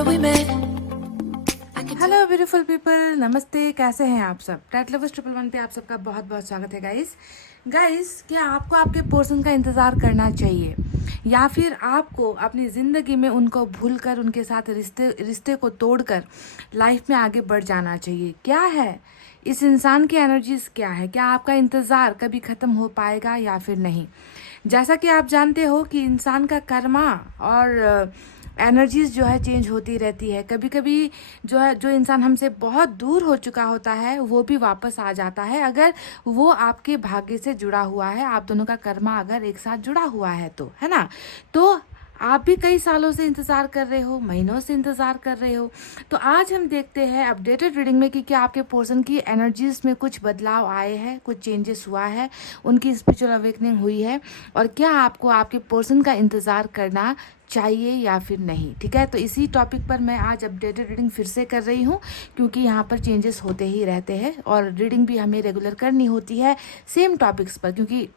remember we met. Hello beautiful people, नमस्ते। कैसे हैं आप सब? टैट लवर्स 111 पे आप सबका बहुत बहुत स्वागत है गाइस। क्या आपको आपके पर्सन का इंतज़ार करना चाहिए या फिर आपको अपनी ज़िंदगी में उनको भूलकर उनके साथ रिश्ते को तोड़कर लाइफ में आगे बढ़ जाना चाहिए? क्या है इस इंसान की एनर्जीज? क्या है? क्या आपका इंतज़ार कभी ख़त्म हो पाएगा या फिर नहीं? जैसा कि आप जानते हो कि इंसान का कर्मा और एनर्जीज जो है चेंज होती रहती है। कभी कभी जो इंसान हमसे बहुत दूर हो चुका होता है वो भी वापस आ जाता है, अगर वो आपके भाग्य से जुड़ा हुआ है, आप दोनों का कर्मा अगर एक साथ जुड़ा हुआ है तो, है ना? तो आप भी कई सालों से इंतज़ार कर रहे हो, महीनों से इंतज़ार कर रहे हो। तो आज हम देखते हैं अपडेटेड रीडिंग में कि क्या आपके पर्सन की एनर्जीज में कुछ बदलाव आए हैं, कुछ चेंजेस हुआ है, उनकी स्पिरिचुअल अवेकनिंग हुई है, और क्या आपको आपके पर्सन का इंतज़ार करना चाहिए या फिर नहीं। ठीक है, तो इसी टॉपिक पर मैं आज अपडेटेड रीडिंग फिर से कर रही हूँ, क्योंकि यहाँ पर चेंजेस होते ही रहते हैं और रीडिंग भी हमें रेगुलर करनी होती है सेम टॉपिक्स पर, क्योंकि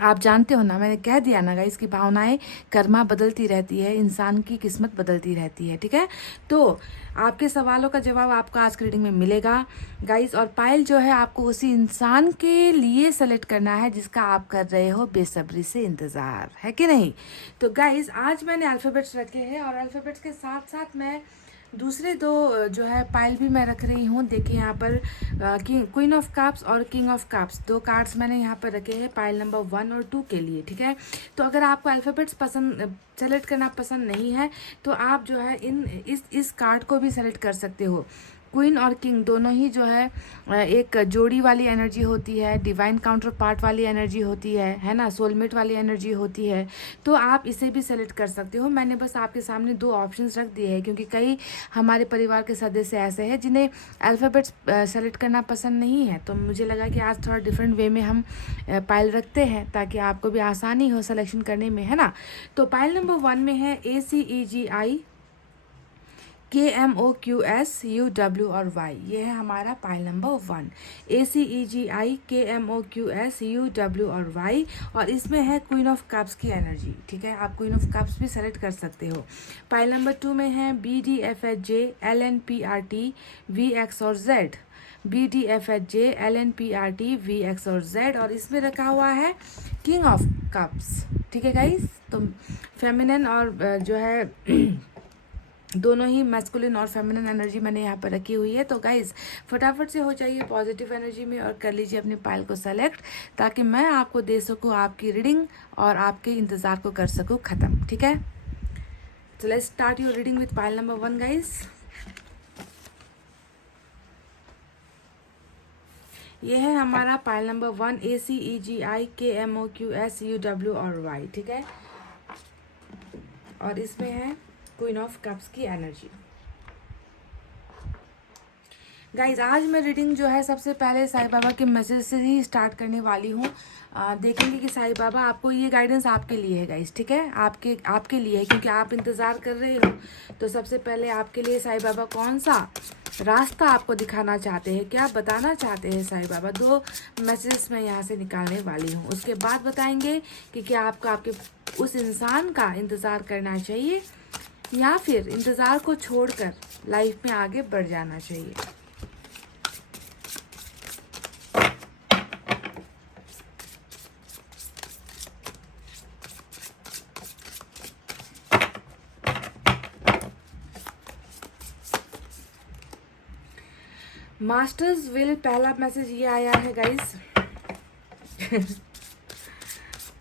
आप जानते हो ना, मैंने कह दिया ना गाइस की भावनाएं, कर्मा बदलती रहती है, इंसान की किस्मत बदलती रहती है। ठीक है, तो आपके सवालों का जवाब आपको आज की रीडिंग में मिलेगा गाइस। और पायल जो है आपको उसी इंसान के लिए सेलेक्ट करना है जिसका आप कर रहे हो बेसब्री से इंतज़ार, है कि नहीं? तो गाइस आज मैंने अल्फ़ाबेट्स रखे हैं और अल्फ़ाबेट्स के साथ साथ मैं दूसरे दो जो है पायल भी मैं रख रही हूँ। देखिए यहाँ पर क्वीन ऑफ कप्स और किंग ऑफ कप्स, दो कार्ड्स मैंने यहाँ पर रखे हैं पायल नंबर 1 और 2 के लिए। ठीक है, तो अगर आपको अल्फ़ाबेट्स पसंद सेलेक्ट करना पसंद नहीं है तो आप जो है इस कार्ड को भी सेलेक्ट कर सकते हो। क्वीन और किंग दोनों ही जो है एक जोड़ी वाली एनर्जी होती है, डिवाइन काउंटर पार्ट वाली एनर्जी होती है ना, सोलमेट वाली एनर्जी होती है। तो आप इसे भी सेलेक्ट कर सकते हो। मैंने बस आपके सामने दो ऑप्शंस रख दिए हैं, क्योंकि कई हमारे परिवार के सदस्य ऐसे हैं जिन्हें अल्फ़ाबेट्स सेलेक्ट करना पसंद नहीं है, तो मुझे लगा कि आज थोड़ा डिफरेंट वे में हम पायल रखते हैं ताकि आपको भी आसानी हो सिलेक्शन करने में, है ना? तो पायल नंबर 1 में है ACEGI KMOQSUW और Y। ये है हमारा पाइल नंबर 1, ACEGI KMOQSUW और Y। और इसमें है क्वीन ऑफ कप्स की एनर्जी। ठीक है, आप क्वीन ऑफ कप्स भी सेलेक्ट कर सकते हो। पाइल नंबर 2 में है BDFHJ LNPRT VX और Z, BDFHJ LNPRT VX और Z। और इसमें रखा हुआ है किंग ऑफ कप्स। ठीक है गाइस, तो फेमिनिन और जो है दोनों ही मैस्कुलिन और फेमिनिन एनर्जी मैंने यहाँ पर रखी हुई है। तो गाइज फटाफट से हो जाइए पॉजिटिव एनर्जी में और कर लीजिए अपनी पाइल को सेलेक्ट, ताकि मैं आपको दे सकूँ आपकी रीडिंग और आपके इंतज़ार को कर सकूँ ख़त्म। ठीक है, तो let's start your reading with pile number 1 guys. ये है हमारा पाइल नंबर 1, ACEGI KMOQSUW और Y। ठीक है, और इसमें है क्वीन ऑफ कप्स की एनर्जी। गाइज आज मैं रीडिंग जो है सबसे पहले साईं बाबा के मैसेज से ही स्टार्ट करने वाली हूँ। देखेंगे कि साईं बाबा आपको, ये गाइडेंस आपके लिए है गाइज। ठीक है, आपके लिए है, क्योंकि आप इंतज़ार कर रहे हो। तो सबसे पहले आपके लिए साईं बाबा कौन सा रास्ता आपको दिखाना चाहते हैं, क्या बताना चाहते हैं साईं बाबा, दो मैसेजेस मैं यहाँ से निकालने वाली हूँ। उसके बाद बताएंगे कि क्या आपको आपके उस इंसान का इंतज़ार करना चाहिए या फिर इंतज़ार को छोड़कर लाइफ में आगे बढ़ जाना चाहिए। मास्टर्स विल, पहला मैसेज ये आया है गाइस।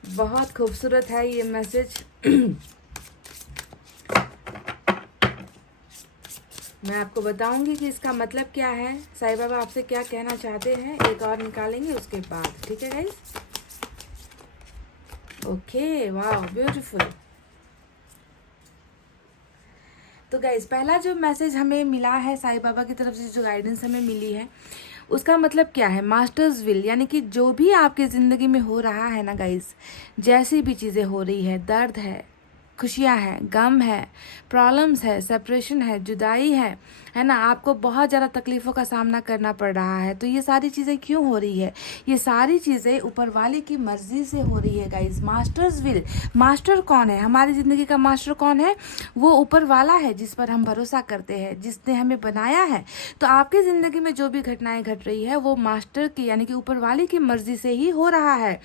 बहुत खूबसूरत है ये मैसेज। मैं आपको बताऊंगी कि इसका मतलब क्या है, साईं बाबा आपसे क्या कहना चाहते हैं। एक और निकालेंगे उसके बाद। ठीक है गाइस, ओके, वाह ब्यूटीफुल। तो गाइस पहला जो मैसेज हमें मिला है साईं बाबा की तरफ से, जो गाइडेंस हमें मिली है, उसका मतलब क्या है? मास्टर्स विल, यानी कि जो भी आपकी ज़िंदगी में हो रहा है ना गाइस, जैसी भी चीज़ें हो रही है, दर्द है, खुशियाँ हैं, गम है, प्रॉब्लम्स है, सेपरेशन है, जुदाई है ना, आपको बहुत ज़्यादा तकलीफ़ों का सामना करना पड़ रहा है। तो ये सारी चीज़ें क्यों हो रही है? ये सारी चीज़ें ऊपर वाले की मर्ज़ी से हो रही है गाइस। मास्टर्स विल, मास्टर कौन है? हमारी ज़िंदगी का मास्टर कौन है? वो ऊपर वाला है, जिस पर हम भरोसा करते हैं, जिसने हमें बनाया है। तो आपकी ज़िंदगी में जो भी घटनाएं घट रही है वो मास्टर की यानी कि ऊपर वाले की मर्ज़ी से ही हो रहा है।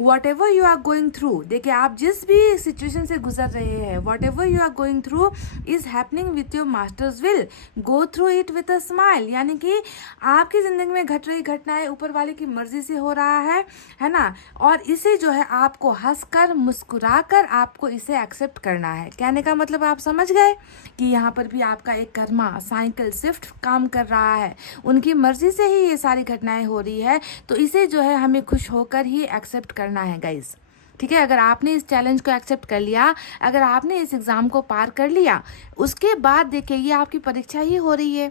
Whatever you are going through, देखिए आप जिस भी सिचुएशन से गुजर रहे हैं, whatever you are going through is happening with your masters will, go through it with a smile. यानी कि आपकी ज़िंदगी में घट रही घटनाएं ऊपर वाले की मर्जी से हो रहा है ना, और इसे जो है आपको हंसकर मुस्कुराकर आपको इसे एक्सेप्ट करना है। कहने का मतलब आप समझ गए कि यहाँ पर भी आपका एक कर्मा साइकिल शिफ्ट काम कर रहा है, उनकी मर्जी से ही ये सारी घटनाएं हो रही है। तो इसे जो है हमें खुश होकर ही एक्सेप्ट करना है गाइस, ठीक है। अगर आपने इस चैलेंज को एक्सेप्ट कर लिया, अगर आपने इस एग्ज़ाम को पार कर लिया, उसके बाद देखिए ये आपकी परीक्षा ही हो रही है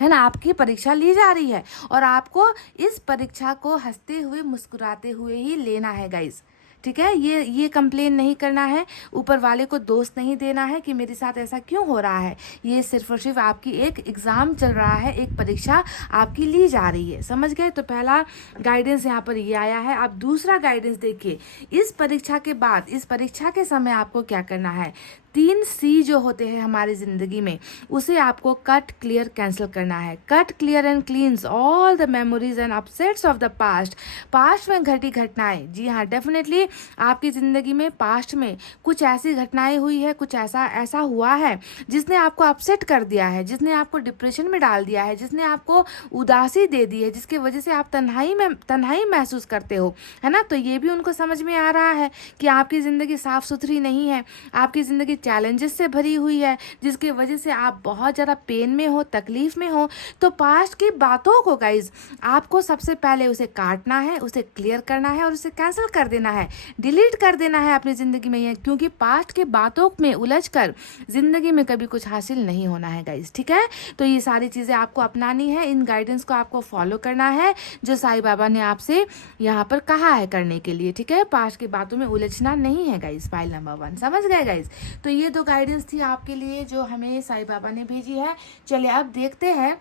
ना, आपकी परीक्षा ली जा रही है और आपको इस परीक्षा को हंसते हुए मुस्कुराते हुए ही लेना है गाइस, ठीक है। ये कंप्लेन नहीं करना है, ऊपर वाले को दोष नहीं देना है कि मेरे साथ ऐसा क्यों हो रहा है। ये सिर्फ और सिर्फ आपकी एक एग्ज़ाम चल रहा है, एक परीक्षा आपकी ली जा रही है, समझ गए। तो पहला गाइडेंस यहाँ पर ये आया है। अब दूसरा गाइडेंस देखिए, इस परीक्षा के बाद, इस परीक्षा के समय आपको क्या करना है। 3 सी जो होते हैं हमारी ज़िंदगी में, उसे आपको कट, क्लियर, कैंसिल करना है। Cut, clear and क्लींस all the memories and upsets of the past. Past में घटी घटनाएं, जी हाँ, डेफिनेटली आपकी ज़िंदगी में पास्ट में कुछ ऐसी घटनाएं हुई है, कुछ ऐसा हुआ है जिसने आपको अपसेट कर दिया है, जिसने आपको डिप्रेशन में डाल दिया है, जिसने आपको उदासी दे दी है, जिसकी वजह से आप तन्हाई महसूस करते हो, है ना। तो ये भी उनको समझ में आ रहा है कि आपकी ज़िंदगी साफ़ सुथरी नहीं है, आपकी ज़िंदगी चैलेंजेस से भरी हुई है, जिसकी वजह से आप बहुत ज़्यादा पेन में हो, तकलीफ में हो। तो पास्ट की बातों को गाइज आपको सबसे पहले उसे काटना है, उसे क्लियर करना है और उसे कैंसिल कर देना है, डिलीट कर देना है अपनी ज़िंदगी में, क्योंकि पास्ट की बातों में उलझकर ज़िंदगी में कभी कुछ हासिल नहीं होना है गाइज, ठीक है। तो ये सारी चीज़ें आपको अपनानी है, इन गाइडेंस को आपको फॉलो करना है जो साईं बाबा ने आपसे यहाँ पर कहा है करने के लिए, ठीक है। पास्ट की बातों में उलझना नहीं है गाइज, फाइल नंबर 1, समझ गए गाइज। तो ये 2 गाइडेंस थी आपके लिए जो हमें साईं बाबा ने भेजी है। चलिए अब देखते हैं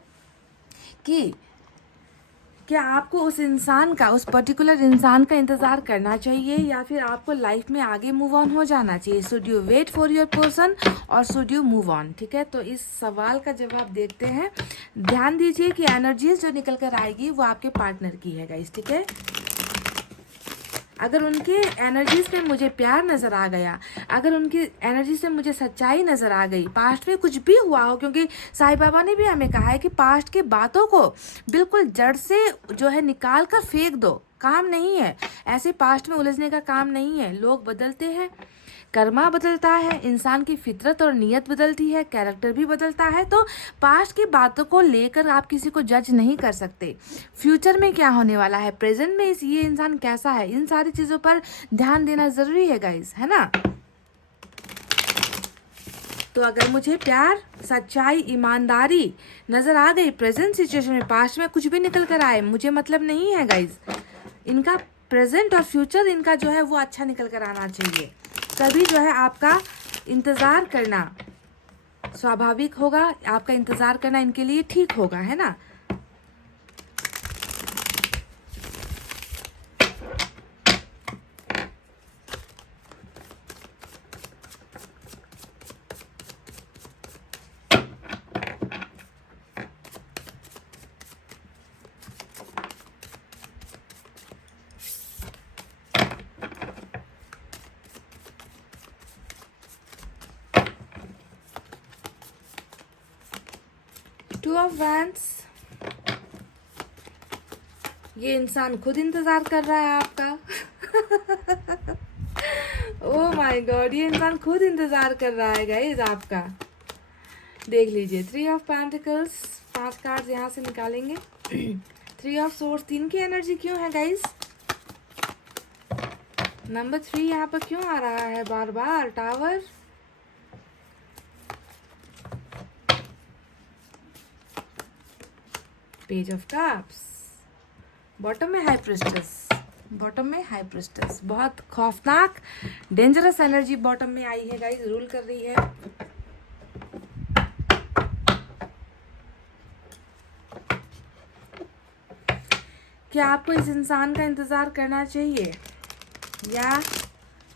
कि क्या आपको उस इंसान का, उस पर्टिकुलर इंसान का इंतज़ार करना चाहिए या फिर आपको लाइफ में आगे मूव ऑन हो जाना चाहिए। Should you wait for your person और शुड यू मूव ऑन, ठीक है। तो इस सवाल का जवाब देखते हैं। ध्यान दीजिए कि एनर्जीज जो निकल कर आएगी वो आपके पार्टनर की है गाइस, ठीक है। अगर उनके एनर्जी से मुझे प्यार नज़र आ गया, अगर उनकी एनर्जी से मुझे सच्चाई नज़र आ गई, पास्ट में कुछ भी हुआ हो, क्योंकि साईं बाबा ने भी हमें कहा है कि पास्ट की बातों को बिल्कुल जड़ से जो है निकाल कर फेंक दो, काम नहीं है, ऐसे पास्ट में उलझने का काम नहीं है। लोग बदलते हैं, कर्मा बदलता है, इंसान की फितरत और नीयत बदलती है, कैरेक्टर भी बदलता है। तो पास्ट की बातों को लेकर आप किसी को जज नहीं कर सकते। फ्यूचर में क्या होने वाला है, प्रेजेंट में ये इंसान कैसा है, इन सारी चीज़ों पर ध्यान देना ज़रूरी है गाइस, है ना। तो अगर मुझे प्यार, सच्चाई, ईमानदारी नज़र आ गई प्रेजेंट सिचुएशन में, पास्ट में कुछ भी निकल कर आए, मुझे मतलब नहीं है गाइस। इनका प्रेजेंट और फ्यूचर इनका जो है वो अच्छा निकल कर आना चाहिए, तभी जो है आपका इंतज़ार करना स्वाभाविक होगा, आपका इंतज़ार करना इनके लिए ठीक होगा, है ना। टू ऑफ वैंड्स, ये इंसान खुद इंतजार कर रहा है आपका। ओह माय गॉड, ये इंसान खुद इंतजार कर रहा है गाइस आपका। देख लीजिए 3 ऑफ पेंटिकल्स, 5 कार्ड्स यहाँ से निकालेंगे। 3 ऑफ सोर्स, 3 की एनर्जी क्यों है गाइस। नंबर 3 यहाँ पर क्यों आ रहा है बार बार, tower, page of cups, bottom में हाई प्रिस्टेस, बॉटम में हाई प्रिस्टेस, बहुत खौफनाक डेंजरस एनर्जी बॉटम में आई है गाइस, रूल कर रही है। क्या आपको इस इंसान का इंतजार करना चाहिए या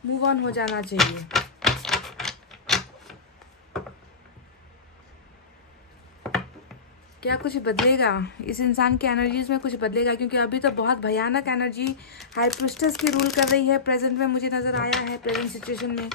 मूव ऑन हो जाना चाहिए? क्या कुछ बदलेगा इस इंसान की एनर्जीज में? कुछ बदलेगा? क्योंकि अभी तो बहुत भयानक एनर्जी हाई प्रिस्टेस की रूल कर रही है प्रेजेंट में, मुझे नजर आया है प्रेजेंट सिचुएशन में।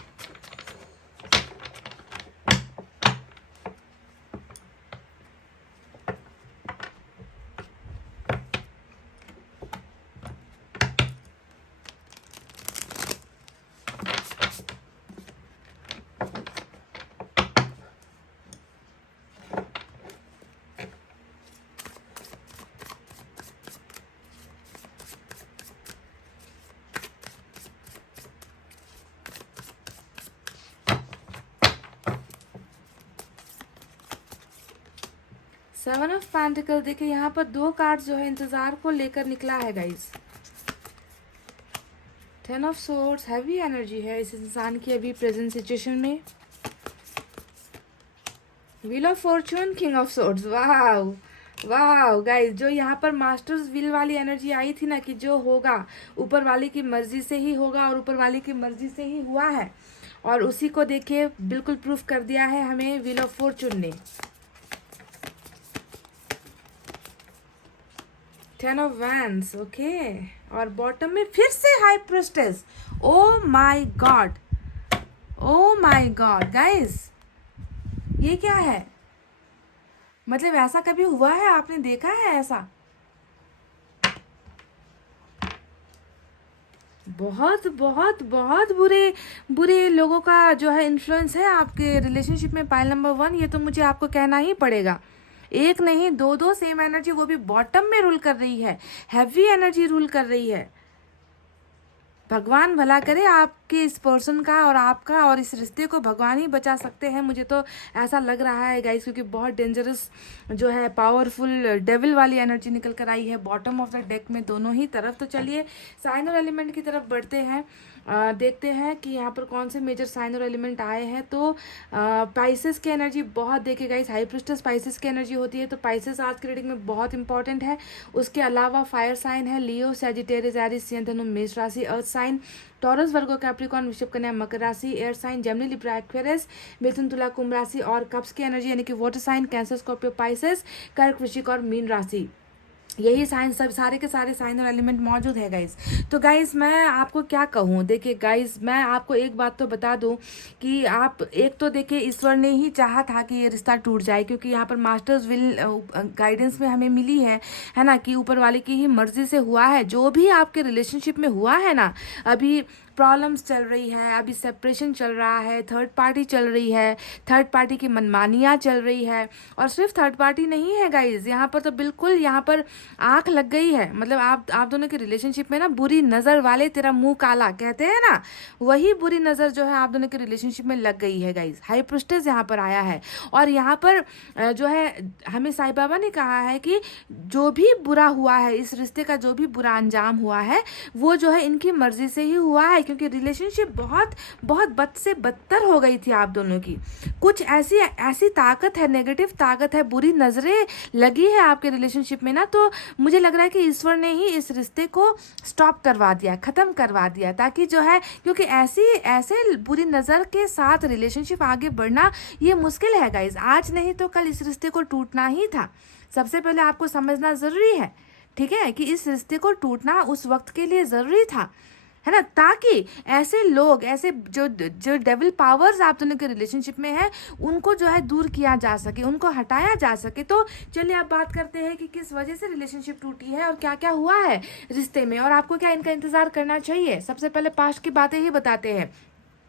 सेवन ऑफ पेंटिकल, देखिए यहाँ पर 2 कार्ड जो है इंतजार को लेकर निकला है guys. 10 of swords, heavy energy है इस इंसान की अभी प्रेजेंट सिचुएशन में। Wheel of Fortune, king of swords, वाह वाह गाइस, जो यहाँ पर मास्टर्स व्हील वाली एनर्जी आई थी ना कि जो होगा ऊपर वाले की मर्जी से ही होगा और ऊपर वाले की मर्जी से ही हुआ है, और उसी को देखिए बिल्कुल प्रूफ कर दिया है हमें व्हील ऑफ फॉर्चून ने। 10 ऑफ वैंड्स, ओके, और बॉटम में फिर से high priestess. Oh my God, oh my God guys, ये क्या है? मतलब ऐसा कभी हुआ है? आपने देखा है ऐसा? बहुत बहुत बहुत बुरे बुरे लोगों का जो है इन्फ्लुएंस है आपके रिलेशनशिप में। पाइल नंबर 1, ये तो मुझे आपको कहना ही पड़ेगा। एक नहीं, दो सेम एनर्जी, वो भी बॉटम में रूल कर रही है, हैवी एनर्जी रूल कर रही है। भगवान भला करे आपके इस पर्सन का और आपका, और इस रिश्ते को भगवान ही बचा सकते हैं, मुझे तो ऐसा लग रहा है गाइस, क्योंकि बहुत डेंजरस जो है पावरफुल डेविल वाली एनर्जी निकल कर आई है बॉटम ऑफ द डेक में दोनों ही तरफ। तो चलिए साइन और एलिमेंट की तरफ बढ़ते हैं, देखते हैं कि यहाँ पर कौन से मेजर साइन और एलिमेंट आए हैं। तो पाइसेस की एनर्जी बहुत, देखिए गाइस, हाई प्रिस्टेस पाइसेस की एनर्जी होती है, तो पाइसेस आज की रीडिंग में बहुत इंपॉर्टेंट है। उसके अलावा फायर साइन है लियो, सैजिटेरियस, एरिस, सिंह, धनु, मेष राशि, earth sign Taurus, Virgo, Capricorn, वृषभ, कन्या, मकर राशि, air sign Gemini, Libra, Aquarius, मिथुन, तुला, कुंभ राशि, और कप्स की एनर्जी यानी कि water sign Cancer, Scorpio, Pisces, कर्क, वृश्चिक और मीन राशि। यही साइन, सब सारे के सारे साइन और एलिमेंट मौजूद है गाइस। तो गाइस मैं आपको क्या कहूँ, देखिए गाइस मैं आपको एक बात तो बता दूँ कि आप, एक तो देखिए ईश्वर ने ही चाहा था कि ये रिश्ता टूट जाए, क्योंकि यहाँ पर मास्टर्स विल गाइडेंस में हमें मिली है ना, कि ऊपर वाले की ही मर्जी से हुआ है। जो भी आपके रिलेशनशिप में हुआ है ना, अभी प्रॉब्लम्स चल रही है, अभी सेपरेशन चल रहा है, थर्ड पार्टी चल रही है, थर्ड पार्टी की मनमानियाँ चल रही है, और सिर्फ थर्ड पार्टी नहीं है गाइज, यहाँ पर तो बिल्कुल यहाँ पर आंख लग गई है। मतलब आप दोनों के रिलेशनशिप में ना बुरी नज़र वाले तेरा मुंह काला कहते हैं ना, वही बुरी नज़र जो है आप दोनों के रिलेशनशिप में लग गई है गाइज। हाई प्रिस्टेस यहाँ पर आया है, और यहाँ पर जो है हमें साईं बाबा ने कहा है कि जो भी बुरा हुआ है, इस रिश्ते का जो भी बुरा अंजाम हुआ है, वो जो है इनकी मर्जी से ही हुआ है, क्योंकि रिलेशनशिप बहुत बहुत बद से बदतर हो गई थी आप दोनों की। कुछ ऐसी ऐसी ताकत है, नेगेटिव ताकत है, बुरी नज़रें लगी है आपके रिलेशनशिप में ना, तो मुझे लग रहा है कि ईश्वर ने ही इस रिश्ते को स्टॉप करवा दिया, ख़त्म करवा दिया, ताकि जो है, क्योंकि ऐसे बुरी नज़र के साथ रिलेशनशिप आगे बढ़ना ये मुश्किल है गाइज। आज नहीं तो कल इस रिश्ते को टूटना ही था। सबसे पहले आपको समझना ज़रूरी है, ठीक है, कि इस रिश्ते को टूटना उस वक्त के लिए ज़रूरी था, है ना, ताकि ऐसे लोग, ऐसे जो डेविल पावर्स आप दोनों के रिलेशनशिप में है, उनको जो है दूर किया जा सके, उनको हटाया जा सके। तो चलिए अब बात करते हैं कि किस वजह से रिलेशनशिप टूटी है और क्या क्या हुआ है रिश्ते में, और आपको क्या इनका इंतजार करना चाहिए। सबसे पहले पास्ट की बातें ही बताते हैं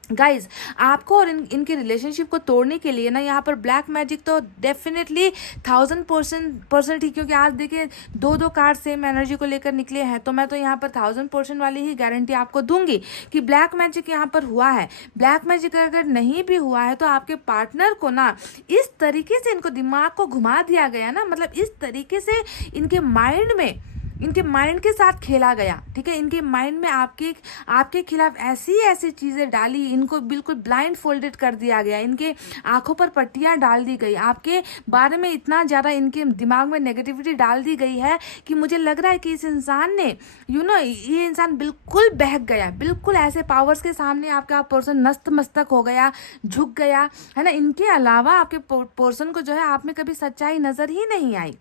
गाइज। आपको और इनके रिलेशनशिप को तोड़ने के लिए ना, यहाँ पर ब्लैक मैजिक तो डेफिनेटली 1000% ही, क्योंकि आज देखिए दो कार्ड सेम एनर्जी को लेकर निकले हैं, तो मैं तो यहाँ पर 1000% वाली ही गारंटी आपको दूंगी कि ब्लैक मैजिक यहाँ पर हुआ है। ब्लैक मैजिक अगर नहीं भी हुआ है तो आपके पार्टनर को ना इस तरीके से इनको दिमाग को घुमा दिया गया ना, मतलब इस तरीके से इनके माइंड में इनके माइंड के साथ खेला गया, ठीक है। इनके माइंड में आपके खिलाफ ऐसी ऐसी चीज़ें डाली, इनको बिल्कुल ब्लाइंड फोल्डेड कर दिया गया, इनके आंखों पर पट्टियां डाल दी गई, आपके बारे में इतना ज़्यादा इनके दिमाग में नेगेटिविटी डाल दी गई है कि मुझे लग रहा है कि इस इंसान ने ये इंसान बिल्कुल बहक गया, बिल्कुल ऐसे पावर्स के सामने आपका पर्सन नतमस्तक हो गया, झुक गया, है ना। इनके अलावा आपके पर्सन को जो है आप में कभी सच्चाई नज़र ही नहीं आई।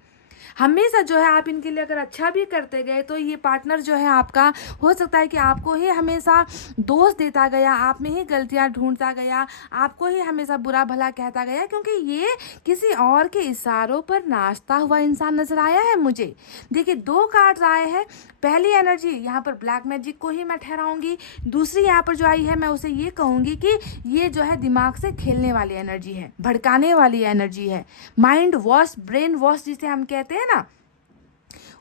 हमेशा जो है आप इनके लिए अगर अच्छा भी करते गए तो ये पार्टनर जो है आपका हो सकता है कि आपको ही हमेशा दोष देता गया, आप में ही गलतियां ढूंढता गया, आपको ही हमेशा बुरा भला कहता गया, क्योंकि ये किसी और के इशारों पर नाचता हुआ इंसान नजर आया है मुझे। देखिए 2 कार्ड्स आए हैं। पहली एनर्जी यहाँ पर ब्लैक मैजिक को ही मैं ठहराऊंगी, दूसरी यहाँ पर जो आई है मैं उसे ये कहूँगी कि ये जो है दिमाग से खेलने वाली एनर्जी है, भड़काने वाली एनर्जी है, माइंड वॉश, ब्रेन वॉश जिसे हम कहते हैं ना,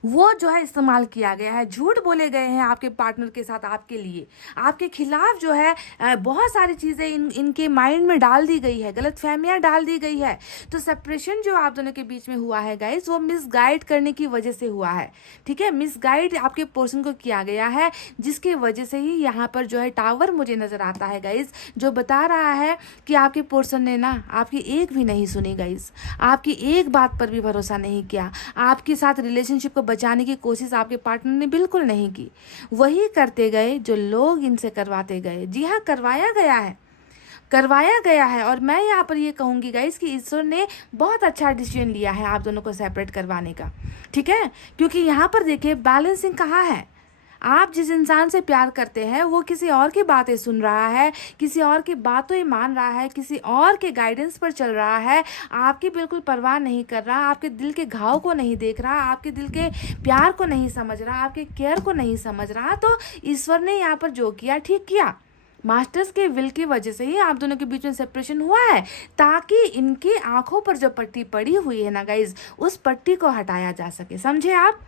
वो जो है इस्तेमाल किया गया है। झूठ बोले गए हैं आपके पार्टनर के साथ, आपके लिए, आपके खिलाफ जो है बहुत सारी चीज़ें इनके माइंड में डाल दी गई है, गलतफहमियां डाल दी गई है। तो सेपरेशन जो आप दोनों के बीच में हुआ है गाइस, वो मिसगाइड करने की वजह से हुआ है, ठीक है। मिसगाइड आपके पर्सन को किया गया है, जिसकी वजह से ही यहाँ पर जो है टावर मुझे नज़र आता है गाइस, जो बता रहा है कि आपके पर्सन ने ना आपकी एक भी नहीं सुनी गाइस, आपकी एक बात पर भी भरोसा नहीं किया, आपके साथ रिलेशनशिप को बचाने की कोशिश आपके पार्टनर ने बिल्कुल नहीं की। वही करते गए जो लोग इनसे करवाते गए। जी हाँ, करवाया गया है। और मैं यहाँ पर ये कहूँगी गाइस कि ईश्वर ने बहुत अच्छा डिसीजन लिया है आप दोनों को सेपरेट करवाने का, ठीक है। क्योंकि यहाँ पर देखिए बैलेंसिंग कहाँ है। आप जिस इंसान से प्यार करते हैं वो किसी और की बातें सुन रहा है, किसी और की बातों ही मान रहा है, किसी और के गाइडेंस पर चल रहा है, आपकी बिल्कुल परवाह नहीं कर रहा, आपके दिल के घाव को नहीं देख रहा, आपके दिल के प्यार को नहीं समझ रहा, आपके केयर को नहीं समझ रहा। तो ईश्वर ने यहाँ पर जो किया ठीक किया। मास्टर्स के विल की वजह से ही आप दोनों के बीच में सेपरेशन हुआ है, ताकि इनकी आंखों पर जो पट्टी पड़ी हुई है ना गाइज, उस पट्टी को हटाया जा सके, समझे आप।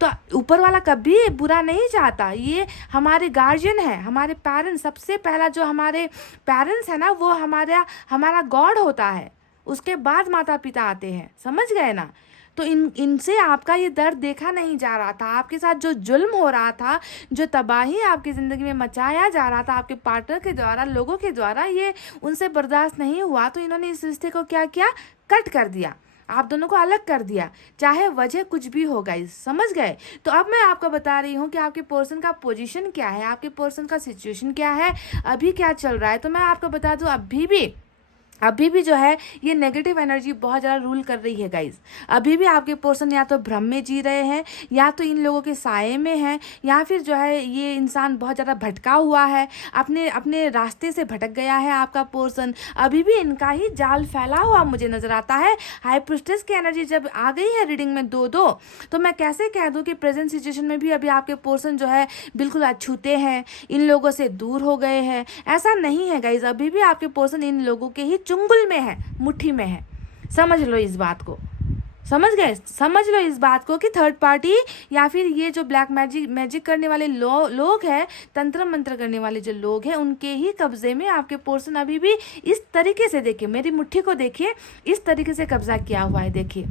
तो ऊपर वाला कभी बुरा नहीं चाहता, ये हमारे गार्जियन है, हमारे पेरेंट्स, सबसे पहला जो हमारे पेरेंट्स है ना वो हमारा गॉड होता है, उसके बाद माता पिता आते हैं, समझ गए ना। तो इनसे आपका ये दर्द देखा नहीं जा रहा था, आपके साथ जो जुल्म हो रहा था, जो तबाही आपकी ज़िंदगी में मचाया जा रहा था आपके पार्टनर के द्वारा, लोगों के द्वारा, ये उनसे बर्दाश्त नहीं हुआ। तो इन्होंने इस रिश्ते को क्या किया, कट कर दिया, आप दोनों को अलग कर दिया, चाहे वजह कुछ भी हो गाइस, समझ गए। तो अब मैं आपको बता रही हूँ कि आपके पर्सन का पोजीशन क्या है, आपके पर्सन का सिचुएशन क्या है, अभी क्या चल रहा है। तो मैं आपको बता दूँ अभी भी जो है ये नेगेटिव एनर्जी बहुत ज़्यादा रूल कर रही है गाइज। अभी भी आपके पर्सन या तो भ्रम में जी रहे हैं, या तो इन लोगों के साये में हैं, या फिर जो है ये इंसान बहुत ज़्यादा भटका हुआ है, अपने रास्ते से भटक गया है आपका पर्सन। अभी भी इनका ही जाल फैला हुआ मुझे नज़र आता है। हाई प्रिस्टेस की एनर्जी जब आ गई है रीडिंग में 2-2, तो मैं कैसे कह दूँ कि प्रेजेंट सिचुएशन में भी अभी आपके पर्सन जो है बिल्कुल अछूते हैं, इन लोगों से दूर हो गए हैं। ऐसा नहीं है गाइज, अभी भी आपके पर्सन इन लोगों के ही चुंगल में है, मुट्ठी में है। समझ लो इस बात को, समझ गए, समझ लो इस बात को कि थर्ड पार्टी या फिर ये जो ब्लैक मैजिक करने वाले लोग हैं, तंत्र मंत्र करने वाले जो लोग हैं, उनके ही कब्जे में आपके पर्सन अभी भी इस तरीके से, देखिए मेरी मुट्ठी को देखिए, इस तरीके से कब्जा किया हुआ है, देखिए,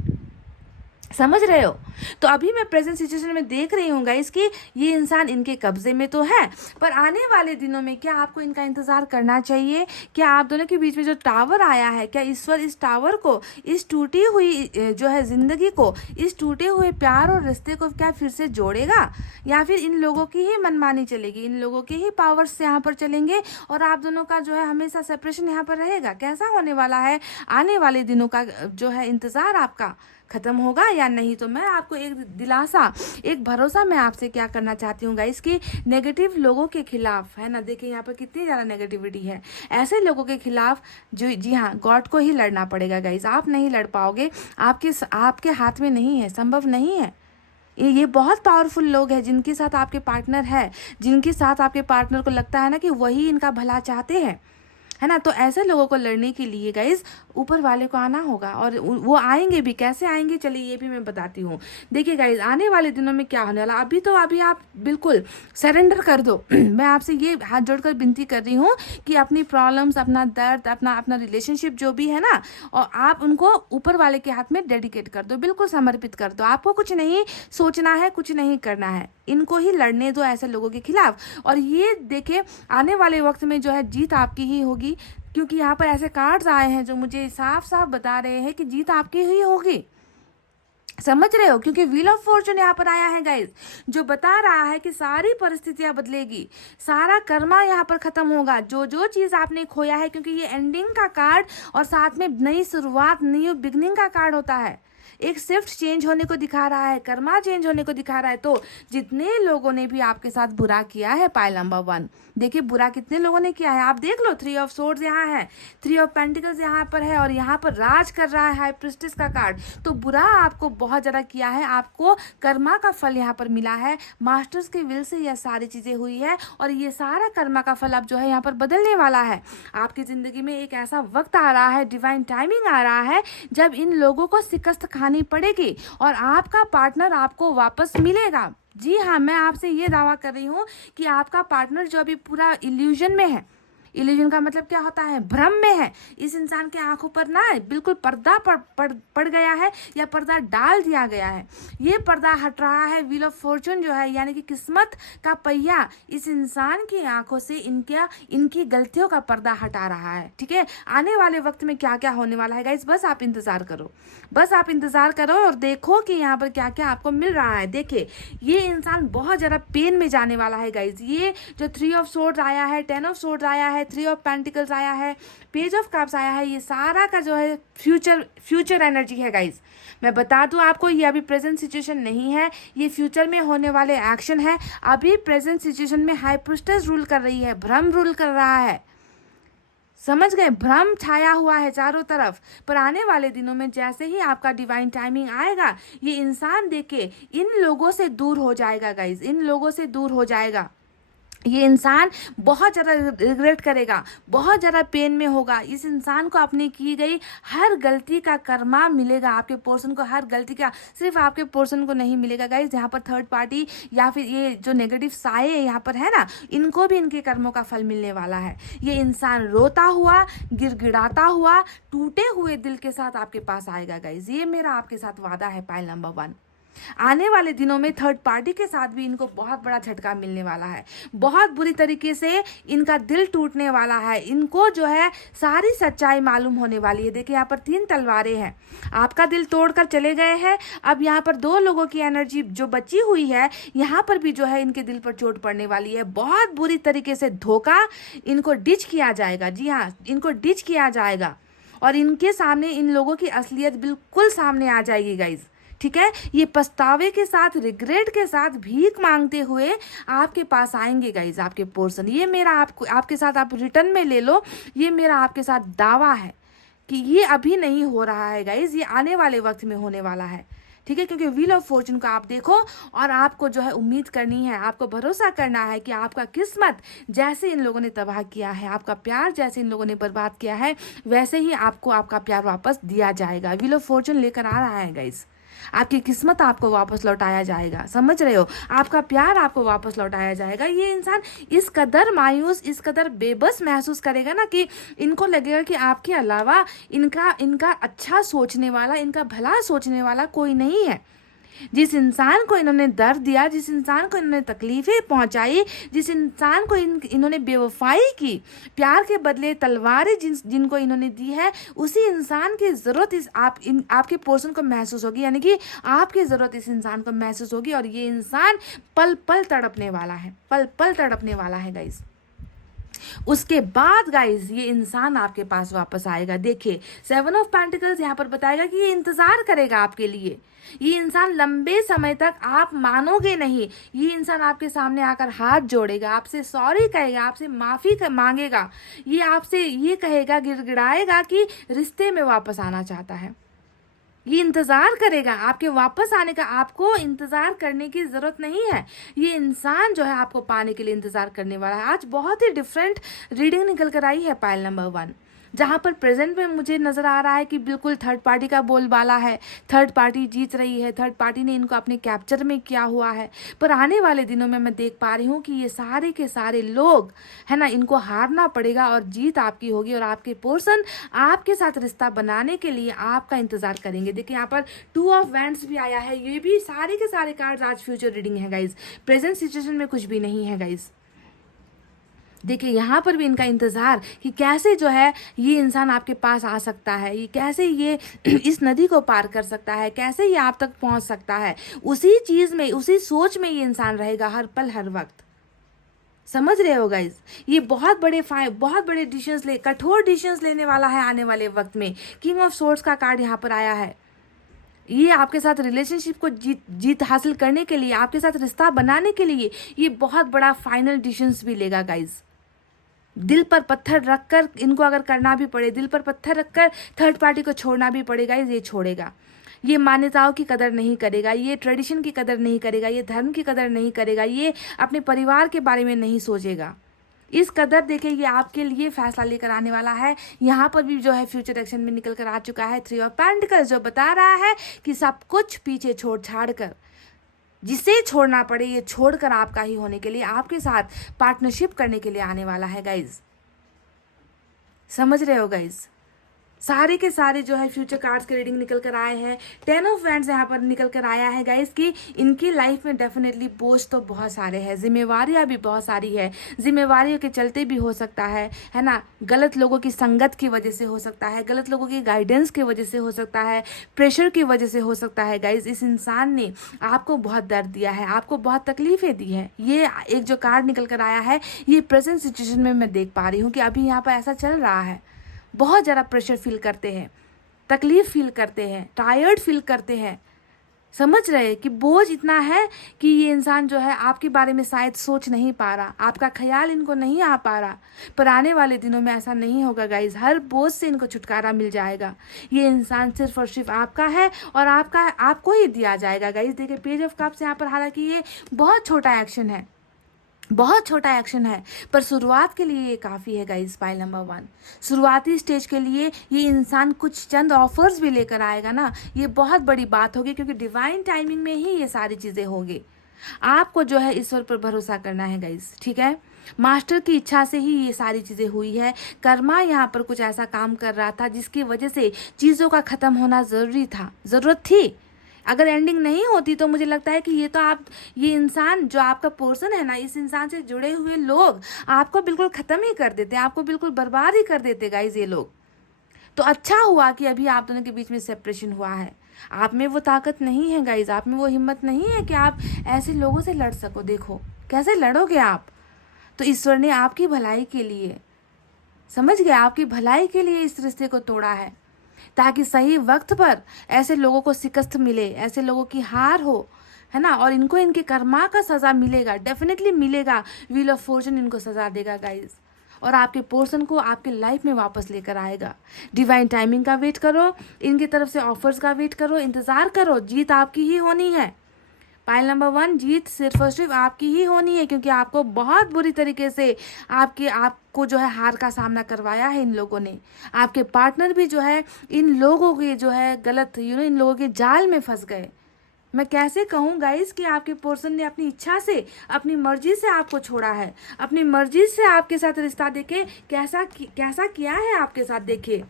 समझ रहे हो। तो अभी मैं प्रेजेंट सिचुएशन में देख रही हूँ गाइस कि ये इंसान इनके कब्जे में तो है, पर आने वाले दिनों में क्या आपको इनका इंतजार करना चाहिए। क्या आप दोनों के बीच में जो टावर आया है, क्या ईश्वर इस टावर को, इस टूटी हुई जो है जिंदगी को, इस टूटे हुए प्यार और रिश्ते को क्या फिर से जोड़ेगा, या फिर इन लोगों की ही मनमानी चलेगी, इन लोगों के ही पावर्स यहाँ पर चलेंगे और आप दोनों का जो है हमेशा सेपरेशन यहाँ पर रहेगा। कैसा होने वाला है, आने वाले दिनों का जो है इंतजार आपका खत्म होगा या नहीं। तो मैं आपको एक दिलासा, एक भरोसा मैं आपसे क्या करना चाहती हूँ गाइस कि नेगेटिव लोगों के खिलाफ, है ना, देखिए यहाँ पर कितनी ज़्यादा नेगेटिविटी है, ऐसे लोगों के खिलाफ जो, जी हाँ, गॉड को ही लड़ना पड़ेगा गाइस। आप नहीं लड़ पाओगे, आपके हाथ में नहीं है, संभव नहीं है। ये बहुत पावरफुल लोग हैं जिनके साथ आपके पार्टनर है, जिनके साथ आपके पार्टनर को लगता है ना कि वही इनका भला चाहते हैं, है ना। तो ऐसे लोगों को लड़ने के लिए गाइज ऊपर वाले को आना होगा, और वो आएंगे भी। कैसे आएंगे चलिए ये भी मैं बताती हूँ। देखिए गाइज, आने वाले दिनों में क्या होने वाला, अभी आप बिल्कुल सरेंडर कर दो। मैं आपसे ये हाथ जोड़कर विनती कर रही हूँ कि अपनी प्रॉब्लम्स, अपना दर्द, अपना अपना रिलेशनशिप जो भी है ना, और आप उनको ऊपर वाले के हाथ में डेडिकेट कर दो, बिल्कुल समर्पित कर दो। आपको कुछ नहीं सोचना है, कुछ नहीं करना है, इनको ही लड़ने दो ऐसे लोगों के खिलाफ। और ये देखिए आने वाले वक्त में जो है जीत आपकी ही होगी, क्योंकि यहाँ पर ऐसे कार्ड्स आए हैं जो मुझे साफ साफ बता रहे हैं कि जीत आपकी ही होगी। समझ रहे हो, क्योंकि व्हील ऑफ फॉर्चून यहाँ पर आया है गाइज, जो बता रहा है कि सारी परिस्थितियां बदलेगी, सारा कर्मा यहाँ पर खत्म होगा, जो जो चीज आपने खोया है, क्योंकि ये एंडिंग का कार्ड और साथ में नई शुरुआत, न्यू बिगनिंग का कार्ड होता है। एक शिफ्ट चेंज होने को दिखा रहा है, कर्मा चेंज होने को दिखा रहा है। तो जितने लोगों ने भी आपके साथ बुरा किया है, पाइल नंबर 1, देखिए बुरा कितने लोगों ने किया है, आप देख लो। 3 ऑफ सोर्ड्स यहाँ है, 3 ऑफ पेंटिकल्स यहाँ पर है, और यहाँ पर राज कर रहा है हाई प्रिस्टेस का कार्ड। तो बुरा आपको बहुत ज़्यादा किया है, आपको कर्मा का फल यहाँ पर मिला है। मास्टर्स के विल से यह सारी चीज़ें हुई है, और ये सारा कर्मा का फल अब जो है यहाँ पर बदलने वाला है। आपकी ज़िंदगी में एक ऐसा वक्त आ रहा है, डिवाइन टाइमिंग आ रहा है, जब इन लोगों को शिकस्त खानी पड़ेगी और आपका पार्टनर आपको वापस मिलेगा। जी हाँ, मैं आपसे ये दावा कर रही हूँ कि आपका पार्टनर जो अभी पूरा इल्यूजन में है, इल्यूजन का मतलब क्या होता है, भ्रम में है, इस इंसान के आंखों पर ना बिल्कुल पर्दा पड़ गया है, या पर्दा डाल दिया गया है। ये पर्दा हट रहा है। व्हील ऑफ फॉर्चून जो है, यानी कि किस्मत का पहिया इस इंसान की आंखों से इनकी गलतियों का पर्दा हटा रहा है। ठीक है, आने वाले वक्त में क्या क्या होने वाला है गाइस, बस आप इंतजार करो, बस आप इंतजार करो और देखो कि यहाँ पर क्या क्या आपको मिल रहा है। देखिए ये इंसान बहुत ज़्यादा पेन में जाने वाला है गाइज। ये जो 3 ऑफ सोर्ड्स आया है, 10 ऑफ सोर्ड्स आया है, 3 ऑफ पेंटिकल्स आया है, पेज ऑफ कप्स आया है, ये सारा का जो है फ्यूचर एनर्जी है गाइज। मैं बता दूं आपको, ये अभी प्रेजेंट सिचुएशन नहीं है, ये फ्यूचर में होने वाले एक्शन है। अभी प्रेजेंट सिचुएशन में हाई प्रिस्टेस रूल कर रही है, भ्रम रूल कर रहा है। समझ गए, भ्रम छाया हुआ है चारों तरफ। पर आने वाले दिनों में जैसे ही आपका डिवाइन टाइमिंग आएगा, ये इंसान देखे इन लोगों से दूर हो जाएगा गाइज, इन लोगों से दूर हो जाएगा। ये इंसान बहुत ज़्यादा रिग्रेट करेगा, बहुत ज़्यादा पेन में होगा। इस इंसान को अपनी की गई हर गलती का कर्मा मिलेगा, आपके पोर्शन को हर गलती का, सिर्फ आपके पोर्शन को नहीं मिलेगा गाइज। यहाँ पर थर्ड पार्टी या फिर ये जो नेगेटिव साये यहाँ पर है ना, इनको भी इनके कर्मों का फल मिलने वाला है। ये इंसान रोता हुआ, गिड़गिड़ाता हुआ, टूटे हुए दिल के साथ आपके पास आएगा गाइज। ये मेरा आपके साथ वादा है पाइल नंबर 1। आने वाले दिनों में थर्ड पार्टी के साथ भी इनको बहुत बड़ा झटका मिलने वाला है, बहुत बुरी तरीके से इनका दिल टूटने वाला है, इनको जो है सारी सच्चाई मालूम होने वाली है। देखिए यहाँ पर 3 तलवारें हैं, आपका दिल तोड़कर चले गए हैं। अब यहाँ पर 2 लोगों की एनर्जी जो बची हुई है, यहाँ पर भी जो है इनके दिल पर चोट पड़ने वाली है। बहुत बुरी तरीके से धोखा इनको डिच किया जाएगा। जी हाँ, इनको डिच किया जाएगा और इनके सामने इन लोगों की असलियत बिल्कुल सामने आ जाएगी गाइज। ठीक है, ये पछतावे के साथ, रिग्रेट के साथ, भीख मांगते हुए आपके पास आएंगे गाइज आपके पोर्शन। ये मेरा आपके साथ आप रिटर्न में ले लो, ये मेरा आपके साथ दावा है कि ये अभी नहीं हो रहा है गाइज, ये आने वाले वक्त में होने वाला है। ठीक है, क्योंकि व्हील ऑफ फॉर्चून को आप देखो और आपको जो है उम्मीद करनी है, आपको भरोसा करना है कि आपका किस्मत जैसे इन लोगों ने तबाह किया है, आपका प्यार जैसे इन लोगों ने बर्बाद किया है, वैसे ही आपको आपका प्यार वापस दिया जाएगा। व्हील ऑफ फॉर्चून लेकर आ रहा है गाइज, आपकी किस्मत आपको वापस लौटाया जाएगा। समझ रहे हो, आपका प्यार आपको वापस लौटाया जाएगा। ये इंसान इस कदर मायूस, इस कदर बेबस महसूस करेगा ना कि इनको लगेगा कि आपके अलावा इनका अच्छा सोचने वाला, इनका भला सोचने वाला कोई नहीं है। जिस इंसान को इन्होंने दर्द दिया, जिस इंसान को इन्होंने तकलीफें पहुंचाई, जिस इंसान को इन्होंने बेवफाई की, प्यार के बदले तलवारें जिनको इन्होंने दी है, उसी इंसान की ज़रूरत आपके पोर्शन को महसूस होगी, यानी कि आपकी ज़रूरत इस इंसान को महसूस होगी। और ये इंसान पल पल तड़पने वाला है, पल पल तड़पने वाला है गाइस। उसके बाद गाइज ये इंसान आपके पास वापस आएगा। देखिए 7 ऑफ पेंटिकल्स यहाँ पर बताएगा कि ये इंतजार करेगा आपके लिए। ये इंसान लंबे समय तक, आप मानोगे नहीं, ये इंसान आपके सामने आकर हाथ जोड़ेगा, आपसे सॉरी कहेगा, आपसे माफ़ी मांगेगा, ये आपसे ये कहेगा, गिड़गिड़ाएगा कि रिश्ते में वापस आना चाहता है। ये इंतज़ार करेगा आपके वापस आने का, आपको इंतज़ार करने की ज़रूरत नहीं है। ये इंसान जो है आपको पाने के लिए इंतज़ार करने वाला है। आज बहुत ही डिफरेंट रीडिंग निकल कर आई है पाइल नंबर 1, जहाँ पर प्रेजेंट में मुझे नज़र आ रहा है कि बिल्कुल थर्ड पार्टी का बोलबाला है, थर्ड पार्टी जीत रही है, थर्ड पार्टी ने इनको अपने कैप्चर में किया हुआ है। पर आने वाले दिनों में मैं देख पा रही हूँ कि ये सारे के सारे लोग है ना, इनको हारना पड़ेगा और जीत आपकी होगी, और आपके पर्सन आपके साथ रिश्ता बनाने के लिए आपका इंतजार करेंगे। देखिए यहाँ पर 2 ऑफ वैंड्स भी आया है। ये भी सारे के सारे कार्ड्स आज फ्यूचर रीडिंग है गाइज, प्रेजेंट सिचुएशन में कुछ भी नहीं है गाइज। देखिए यहाँ पर भी इनका इंतज़ार कि कैसे जो है ये इंसान आपके पास आ सकता है, ये कैसे ये इस नदी को पार कर सकता है, कैसे ये आप तक पहुँच सकता है। उसी चीज़ में, उसी सोच में ये इंसान रहेगा हर पल हर वक्त। समझ रहे हो गाइज? ये बहुत बड़े डिसीजंस कठोर डिसीजंस लेने वाला है आने वाले वक्त में। किंग ऑफ सोर्ड्स का कार्ड यहाँ पर आया है। ये आपके साथ रिलेशनशिप को जीत हासिल करने के लिए, आपके साथ रिश्ता बनाने के लिए ये बहुत बड़ा फाइनल डिसीजंस भी लेगा गाइज। दिल पर पत्थर रखकर इनको अगर करना भी पड़े, दिल पर पत्थर रखकर थर्ड पार्टी को छोड़ना भी पड़ेगा, ये छोड़ेगा। ये मान्यताओं की कदर नहीं करेगा, ये ट्रेडिशन की कदर नहीं करेगा, ये धर्म की कदर नहीं करेगा, ये अपने परिवार के बारे में नहीं सोचेगा। इस कदर देखिए ये आपके लिए फैसला लेकर आने वाला है। यहाँ पर भी जो है फ्यूचर एक्शन में निकल कर आ चुका है 3 ऑफ पेंटिकल्स, जो बता रहा है कि सब कुछ पीछे छोड़ छाड़ कर, जिसे छोड़ना पड़े ये छोड़कर आपका ही होने के लिए, आपके साथ पार्टनरशिप करने के लिए आने वाला है गाइज। समझ रहे हो गाइज? सारे के सारे जो है फ्यूचर कार्ड्स के रीडिंग निकल कर आए हैं। 10 ऑफ वैंड्स यहाँ पर निकल कर आया है गाइस कि इनकी लाइफ में डेफिनेटली बोझ तो बहुत सारे हैं, जिम्मेवारियाँ भी बहुत सारी है। जिम्मेवारियों के चलते भी हो सकता है ना, गलत लोगों की संगत की वजह से हो सकता है, गलत लोगों की गाइडेंस की वजह से हो सकता है, प्रेशर की वजह से हो सकता है गाइज। इस इंसान ने आपको बहुत दर्द दिया है, आपको बहुत तकलीफें दी है। ये एक जो कार्ड निकल कर आया है, ये प्रेजेंट सिचुएशन में मैं देख पा रही हूँ कि अभी यहाँ पर ऐसा चल रहा है। बहुत ज़्यादा प्रेशर फील करते हैं, तकलीफ फील करते हैं, टायर्ड फील करते हैं। समझ रहे कि बोझ इतना है कि ये इंसान जो है आपके बारे में शायद सोच नहीं पा रहा, आपका ख्याल इनको नहीं आ पा रहा। पर आने वाले दिनों में ऐसा नहीं होगा गाइज, हर बोझ से इनको छुटकारा मिल जाएगा। ये इंसान सिर्फ और सिर्फ आपका है और आपको ही दिया जाएगा गाइज। देखिए पेज ऑफ कप्स यहाँ पर, हालांकि ये बहुत छोटा एक्शन है, बहुत छोटा एक्शन है, पर शुरुआत के लिए ये काफ़ी है गाइस। पाइल नंबर 1 शुरुआती स्टेज के लिए ये इंसान कुछ चंद ऑफर्स भी लेकर आएगा ना, ये बहुत बड़ी बात होगी, क्योंकि डिवाइन टाइमिंग में ही ये सारी चीज़ें होंगी। आपको जो है ईश्वर पर भरोसा करना है गाइस, ठीक है? मास्टर की इच्छा से ही ये सारी चीज़ें हुई है। कर्मा यहाँ पर कुछ ऐसा काम कर रहा था जिसकी वजह से चीज़ों का ख़त्म होना ज़रूरत थी। अगर एंडिंग नहीं होती तो मुझे लगता है कि ये इंसान जो आपका पर्सन है ना, इस इंसान से जुड़े हुए लोग आपको बिल्कुल ख़त्म ही कर देते, आपको बिल्कुल बर्बाद ही कर देते गाइज ये लोग। तो अच्छा हुआ कि अभी आप दोनों के बीच में सेपरेशन हुआ है। आप में वो ताकत नहीं है गाइज, आप में वो हिम्मत नहीं है कि आप ऐसे लोगों से लड़ सको। देखो कैसे लड़ोगे आप। तो ईश्वर ने आपकी भलाई के लिए, समझ गए, आपकी भलाई के लिए इस रिश्ते को तोड़ा है, ताकि सही वक्त पर ऐसे लोगों को शिकस्त मिले, ऐसे लोगों की हार हो, है ना, और इनको इनके कर्मा का सज़ा मिलेगा, डेफिनेटली मिलेगा। व्हील ऑफ फॉर्चून इनको सज़ा देगा गाइज, और आपके पोर्शन को आपके लाइफ में वापस लेकर आएगा। डिवाइन टाइमिंग का वेट करो, इनकी तरफ से ऑफर्स का वेट करो, इंतज़ार करो, जीत आपकी ही होनी है। पाइल नंबर 1 जीत सिर्फ और सिर्फ आपकी ही होनी है, क्योंकि आपको बहुत बुरी तरीके से आपको जो है हार का सामना करवाया है इन लोगों ने। आपके पार्टनर भी जो है इन लोगों के जो है गलत इन लोगों के जाल में फंस गए। मैं कैसे कहूँ गाइस कि आपके पर्सन ने अपनी इच्छा से, अपनी मर्जी से आपको छोड़ा है, अपनी मर्जी से आपके साथ रिश्ता देखे कैसा किया है आपके साथ। देखिए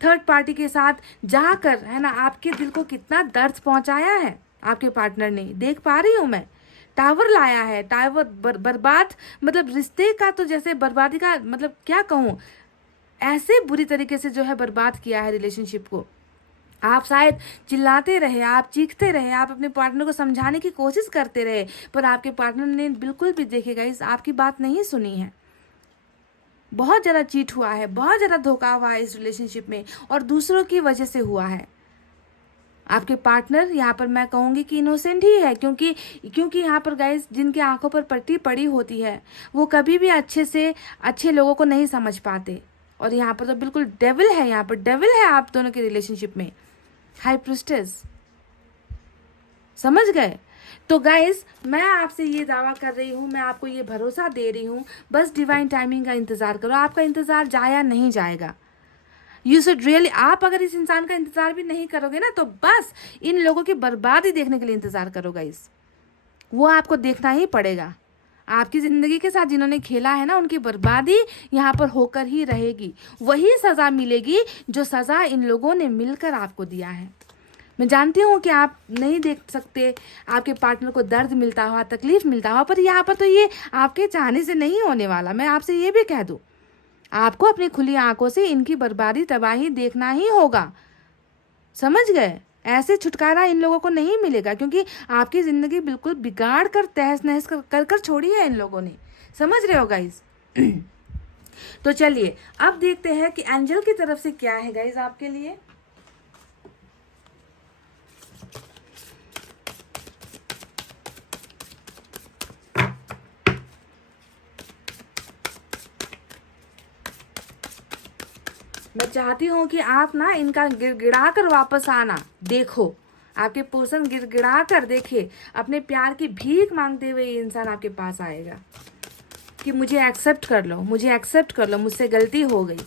थर्ड पार्टी के साथ जाकर, है ना, आपके दिल को कितना दर्द पहुंचाया है आपके पार्टनर ने, देख पा रही हूँ मैं। टावर लाया है, टावर बर्बाद, मतलब रिश्ते का तो जैसे बर्बादी का मतलब क्या कहूँ, ऐसे बुरी तरीके से जो है बर्बाद किया है रिलेशनशिप को। आप शायद चिल्लाते रहे, आप चीखते रहे, आप अपने पार्टनर को समझाने की कोशिश करते रहे, पर आपके पार्टनर ने बिल्कुल भी देखेगा इस आपकी बात नहीं सुनी है। बहुत ज़्यादा चीट हुआ है, बहुत ज़्यादा धोखा हुआ है इस रिलेशनशिप में, और दूसरों की वजह से हुआ है। आपके पार्टनर यहाँ पर मैं कहूँगी कि इनोसेंट ही है, क्योंकि यहाँ पर गाइस जिनकी आंखों पर पट्टी पड़ी होती है वो कभी भी अच्छे लोगों को नहीं समझ पाते। और यहाँ पर तो बिल्कुल डेविल है, यहाँ पर डेविल है आप दोनों के रिलेशनशिप में। हाई प्रिस्टेस, समझ गए? तो गाइस मैं आपसे ये दावा कर रही हूँ, मैं आपको ये भरोसा दे रही हूँ, बस डिवाइन टाइमिंग का इंतज़ार करो, आपका इंतज़ार जाया नहीं जाएगा। यू शुड रियली, आप अगर इस इंसान का इंतज़ार भी नहीं करोगे ना तो बस इन लोगों की बर्बादी देखने के लिए इंतज़ार करो गाइस, वो आपको देखना ही पड़ेगा। आपकी ज़िंदगी के साथ जिन्होंने खेला है ना, उनकी बर्बादी यहाँ पर होकर ही रहेगी। वही सज़ा मिलेगी जो सज़ा इन लोगों ने मिलकर आपको दिया है। मैं जानती हूँ कि आप नहीं देख सकते, आपके पार्टनर को दर्द मिलता हुआ, तकलीफ मिलता हुआ, पर यहाँ पर तो ये आपके चाहने से नहीं होने वाला। मैं आपसे ये भी कह दूँ, आपको अपनी खुली आंखों से इनकी बर्बादी तबाही देखना ही होगा, समझ गए? ऐसे छुटकारा इन लोगों को नहीं मिलेगा, क्योंकि आपकी ज़िंदगी बिल्कुल बिगाड़ कर तहस नहस कर छोड़ी है इन लोगों ने, समझ रहे हो गाइज? तो चलिए अब देखते हैं कि एंजल की तरफ से क्या है गाइज आपके लिए। मैं चाहती हूँ कि आप ना इनका गिड़गिड़ा कर वापस आना। देखो आपके पर्सन गिड़गिड़ा कर देखे, अपने प्यार की भीख मांगते हुए ये इंसान आपके पास आएगा कि मुझे एक्सेप्ट कर लो, मुझे एक्सेप्ट कर लो, मुझसे गलती हो गई।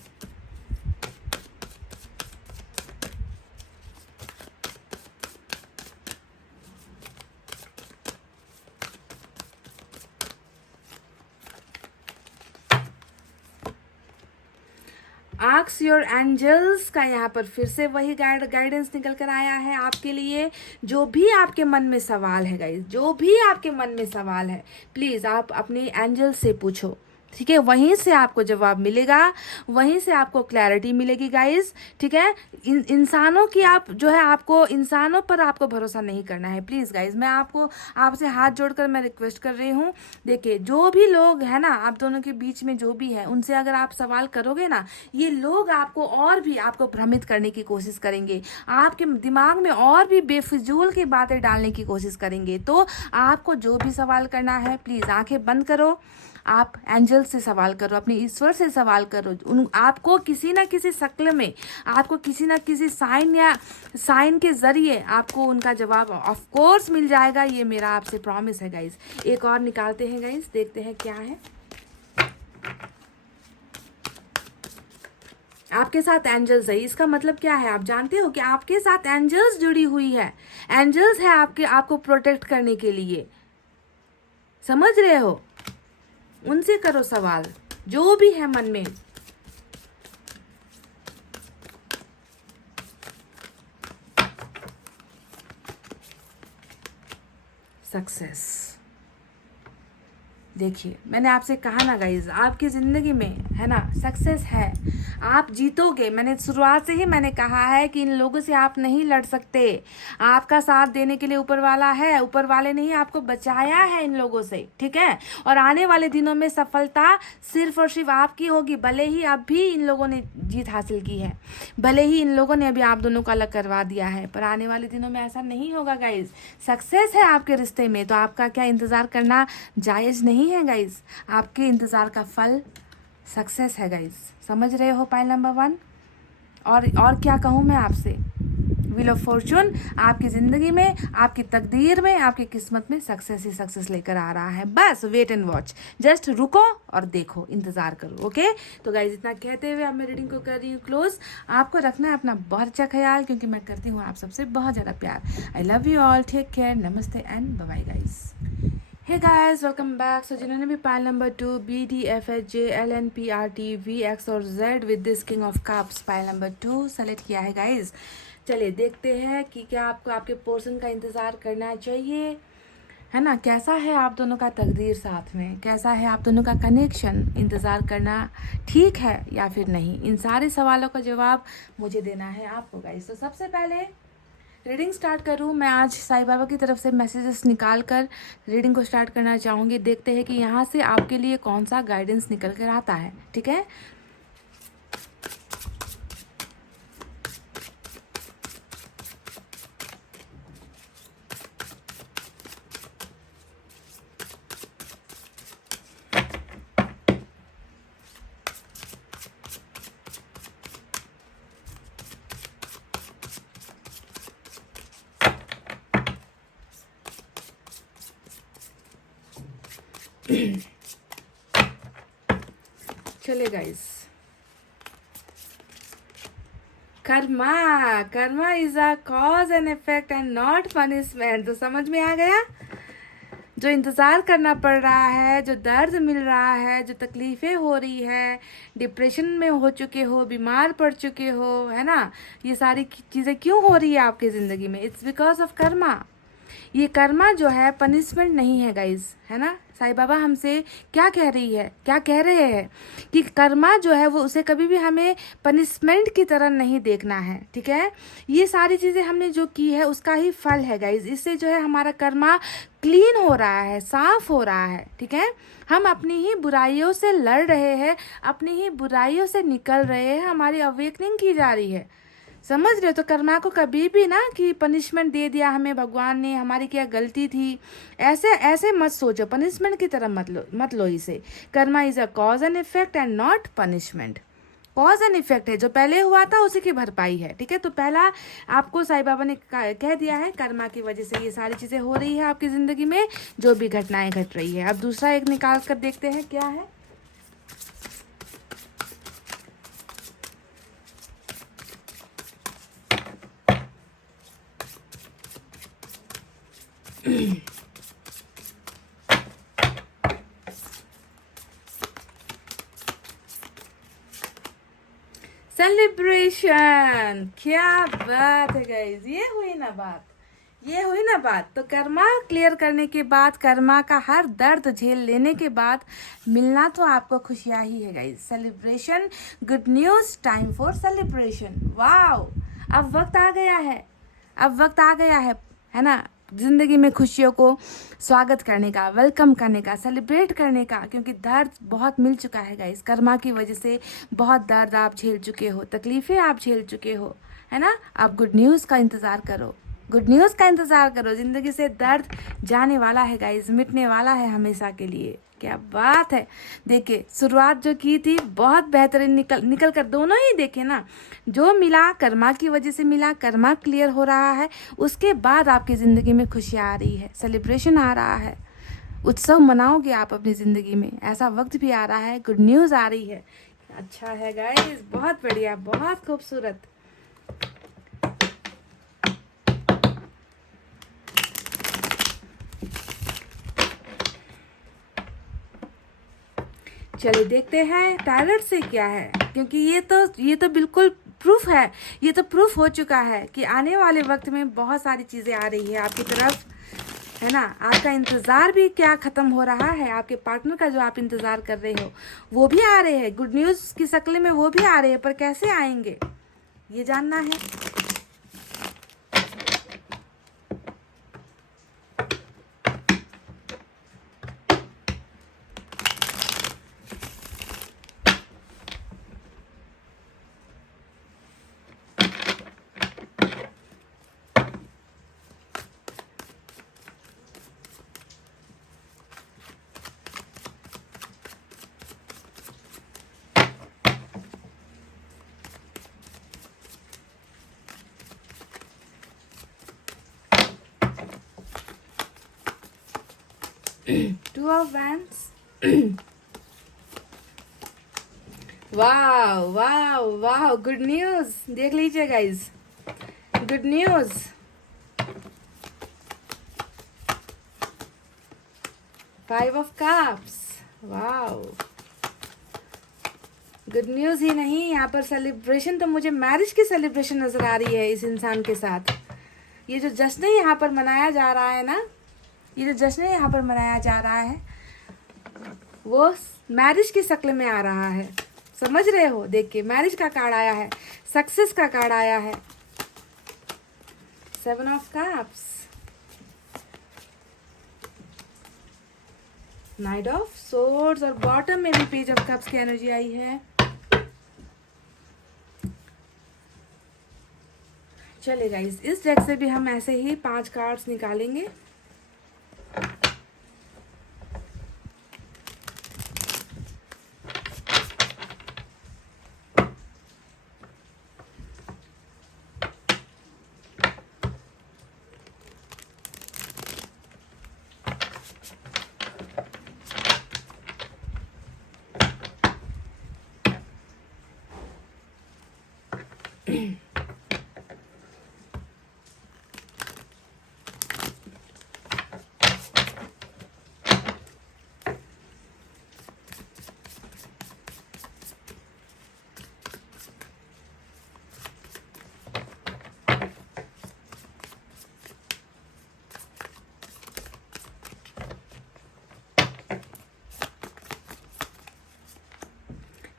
आस्क योर एंजल्स का यहाँ पर फिर से वही गाइडेंस निकल कर आया है आपके लिए। जो भी आपके मन में सवाल है गाइस, जो भी आपके मन में सवाल है, प्लीज़ आप अपने एंजल से पूछो, ठीक है? वहीं से आपको जवाब मिलेगा, वहीं से आपको क्लैरिटी मिलेगी गाइस, ठीक है? इंसानों की आप जो है, आपको इंसानों पर आपको भरोसा नहीं करना है प्लीज़ गाइस। मैं आपको आपसे हाथ जोड़कर मैं रिक्वेस्ट कर रही हूँ, देखिए जो भी लोग है ना आप दोनों के बीच में जो भी है, उनसे अगर आप सवाल करोगे ना, ये लोग आपको और भी आपको भ्रमित करने की कोशिश करेंगे, आपके दिमाग में और भी बेफिजूल की बातें डालने की कोशिश करेंगे। तो आपको जो भी सवाल करना है प्लीज़ आंखें बंद करो, आप एंजल से सवाल करो, अपने ईश्वर से सवाल करो। आपको किसी ना किसी शक्ल में, आपको किसी ना किसी साइन के ज़रिए आपको उनका जवाब ऑफ कोर्स मिल जाएगा, ये मेरा आपसे प्रॉमिस है गाइस। एक और निकालते हैं गाइस, देखते हैं क्या है। आपके साथ एंजल्स है, इसका मतलब क्या है? आप जानते हो कि आपके साथ एंजल्स जुड़ी हुई है, एंजल्स है आपको प्रोटेक्ट करने के लिए, समझ रहे हो? उनसे करो सवाल जो भी है मन में। सक्सेस, देखिए मैंने आपसे कहा ना गाइज, आपकी ज़िंदगी में है ना सक्सेस है, आप जीतोगे। मैंने शुरुआत से ही मैंने कहा है कि इन लोगों से आप नहीं लड़ सकते, आपका साथ देने के लिए ऊपर वाला है, ऊपर वाले ने ही आपको बचाया है इन लोगों से, ठीक है? और आने वाले दिनों में सफलता सिर्फ और सिर्फ आपकी होगी, भले ही अभी इन लोगों ने जीत हासिल की है, भले ही इन लोगों ने अभी आप दोनों को अलग करवा दिया है, पर आने वाले दिनों में ऐसा नहीं होगा गाइज। सक्सेस है आपके रिश्ते में, तो आपका क्या इंतज़ार करना जायज़ नहीं है गाइज? आपके इंतज़ार का फल सक्सेस है गाइज, समझ रहे हो? Point number 1। और क्या कहूँ मैं आपसे, व्हील ऑफ फॉर्चून आपकी ज़िंदगी में, आपकी तकदीर में, आपकी किस्मत में सक्सेस ही सक्सेस लेकर आ रहा है। बस वेट एंड वॉच, जस्ट रुको और देखो, इंतज़ार करो। ओके तो गाइज इतना कहते हुए अब मैं रीडिंग को कर रही हूँ क्लोज। आपको रखना है अपना बहुत अच्छा ख्याल, क्योंकि मैं करती हूँ आप सबसे बहुत ज़्यादा प्यार। I love you all, take care, नमस्ते and bye bye guys. Hey guys welcome back. So जिन्होंने भी पाइल नंबर 2 BDFHJLNPRTVX और Z with this king of cups pile number 2 select किया है गाइस, चलिए देखते हैं कि क्या आपको आपके पर्सन का इंतज़ार करना चाहिए, है ना? कैसा है आप दोनों का तकदीर साथ में, कैसा है आप दोनों का कनेक्शन, इंतज़ार करना ठीक है या फिर नहीं? इन सारे सवालों का जवाब मुझे देना है आपको गाइस। तो सबसे पहले रीडिंग स्टार्ट करूँ, मैं आज साईं बाबा की तरफ से मैसेजेस निकाल कर रीडिंग को स्टार्ट करना चाहूँगी। देखते हैं कि यहाँ से आपके लिए कौन सा गाइडेंस निकल कर आता है, ठीक है? चले guys, Karma, Karma is a cause and effect and not punishment. तो समझ में आ गया, जो इंतज़ार करना पड़ रहा है, जो दर्द मिल रहा है, जो तकलीफ़ें हो रही है, डिप्रेशन में हो चुके हो, बीमार पड़ चुके हो, है ना, ये सारी चीज़ें क्यों हो रही है आपकी ज़िंदगी में? It's because of Karma. ये कर्मा जो है पनिशमेंट नहीं है गाइज, है ना। साईं बाबा हमसे क्या कह रही है, क्या कह रहे हैं कि कर्मा जो है वो उसे कभी भी हमें पनिशमेंट की तरह नहीं देखना है, ठीक है। ये सारी चीज़ें हमने जो की है उसका ही फल है गाइज। इससे जो है हमारा कर्मा क्लीन हो रहा है, साफ हो रहा है, ठीक है। हम अपनी ही बुराइयों से लड़ रहे हैं, अपनी ही बुराइयों से निकल रहे हैं, हमारी अवेकनिंग की जा रही है, समझ रहे हो। तो कर्मा को कभी भी ना कि पनिशमेंट दे दिया हमें भगवान ने, हमारी क्या गलती थी, ऐसे ऐसे मत सोचो, पनिशमेंट की तरह मत लो इसे। Karma is a cause and effect and not punishment. Cause and effect है, जो पहले हुआ था उसी की भरपाई है, ठीक है। तो पहला आपको साईं बाबा ने कह दिया है, कर्मा की वजह से ये सारी चीज़ें हो रही है आपकी ज़िंदगी में, जो भी घटनाएं घट रही है। अब दूसरा एक निकाल कर देखते हैं क्या है। सेलिब्रेशन, क्या बात है गाइज, ये हुई ना बात, ये हुई ना बात। तो कर्मा क्लियर करने के बाद, कर्मा का हर दर्द झेल लेने के बाद मिलना तो आपको खुशियाँ ही है guys. Celebration, good news, time for celebration. Wow, अब वक्त आ गया है, अब वक्त आ गया है ना, ज़िंदगी में खुशियों को स्वागत करने का, वेलकम करने का, सेलिब्रेट करने का। क्योंकि दर्द बहुत मिल चुका है गाइस, कर्मा की वजह से बहुत दर्द आप झेल चुके हो, तकलीफ़ें आप झेल चुके हो, है ना। आप गुड न्यूज़ का इंतज़ार करो, गुड न्यूज़ का इंतज़ार करो। ज़िंदगी से दर्द जाने वाला है गाइस, मिटने वाला है हमेशा के लिए। क्या बात है। देखिए, शुरुआत जो की थी बहुत बेहतरीन निकल कर, दोनों ही देखे ना, जो मिला कर्मा की वजह से मिला, कर्मा क्लियर हो रहा है, उसके बाद आपकी ज़िंदगी में खुशियाँ आ रही है, सेलिब्रेशन आ रहा है, उत्सव मनाओगे आप अपनी ज़िंदगी में, ऐसा वक्त भी आ रहा है, गुड न्यूज़ आ रही है। अच्छा है गाइस, बहुत बढ़िया, बहुत खूबसूरत। चलिए देखते हैं टैलेंट से क्या है, क्योंकि ये तो बिल्कुल प्रूफ है, ये तो प्रूफ हो चुका है कि आने वाले वक्त में बहुत सारी चीज़ें आ रही है आपकी तरफ, है ना। आपका इंतज़ार भी क्या ख़त्म हो रहा है, आपके पार्टनर का जो आप इंतज़ार कर रहे हो वो भी आ रहे हैं, गुड न्यूज़ की शक्ल में वो भी आ रहे हैं, पर कैसे आएंगे ये जानना है। Two of Wands. वाह वाह वाह, गुड न्यूज़, देख लीजिए guys, good news. Five of cups, वाह, गुड न्यूज़ ही नहीं, यहाँ पर सेलिब्रेशन, तो मुझे मैरिज की सेलिब्रेशन नज़र आ रही है इस इंसान के साथ। ये जो जश्न यहाँ पर मनाया जा रहा है ना, ये जो जश्न यहाँ पर मनाया जा रहा है वो मैरिज की शक्ल में आ रहा है, समझ रहे हो। देखिए, मैरिज का कार्ड आया है, सक्सेस का कार्ड आया है, seven of cups, night of swords, और बॉटम में भी पेज ऑफ कप्स की एनर्जी आई है। चले गाइस, इस डेक से भी हम ऐसे ही 5 कार्ड्स निकालेंगे।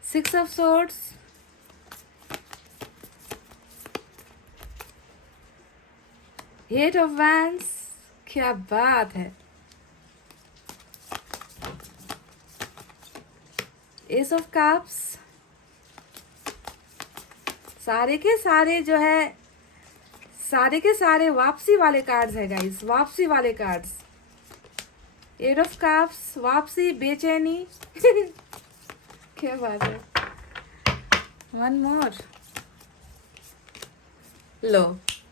6 of Swords, Eight of Wands, क्या बात है, Ace of Cups, सारे के सारे जो है, सारे के सारे वापसी वाले कार्ड्स है गाइस, वापसी वाले कार्ड्स। एट ऑफ कप्स, वापसी, बेचैनी। क्या बात है। वन मोर, लो,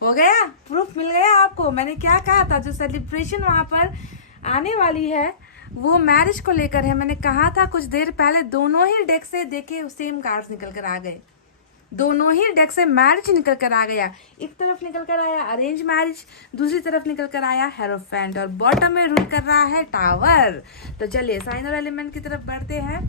हो गया, प्रूफ मिल गया आपको। मैंने क्या कहा था, जो सेलिब्रेशन वहां पर आने वाली है वो मैरिज को लेकर है। मैंने कहा था कुछ देर पहले, दोनों ही डेक से देखे सेम कार्ड्स निकल कर आ गए, दोनों ही डेक से मैरिज निकल कर आ गया। एक तरफ निकल कर आया अरेंज मैरिज, दूसरी तरफ निकल कर आया हेरोफेंट, और बॉटम में रूल कर रहा है टावर। तो चलिए साइन और एलिमेंट की तरफ बढ़ते हैं।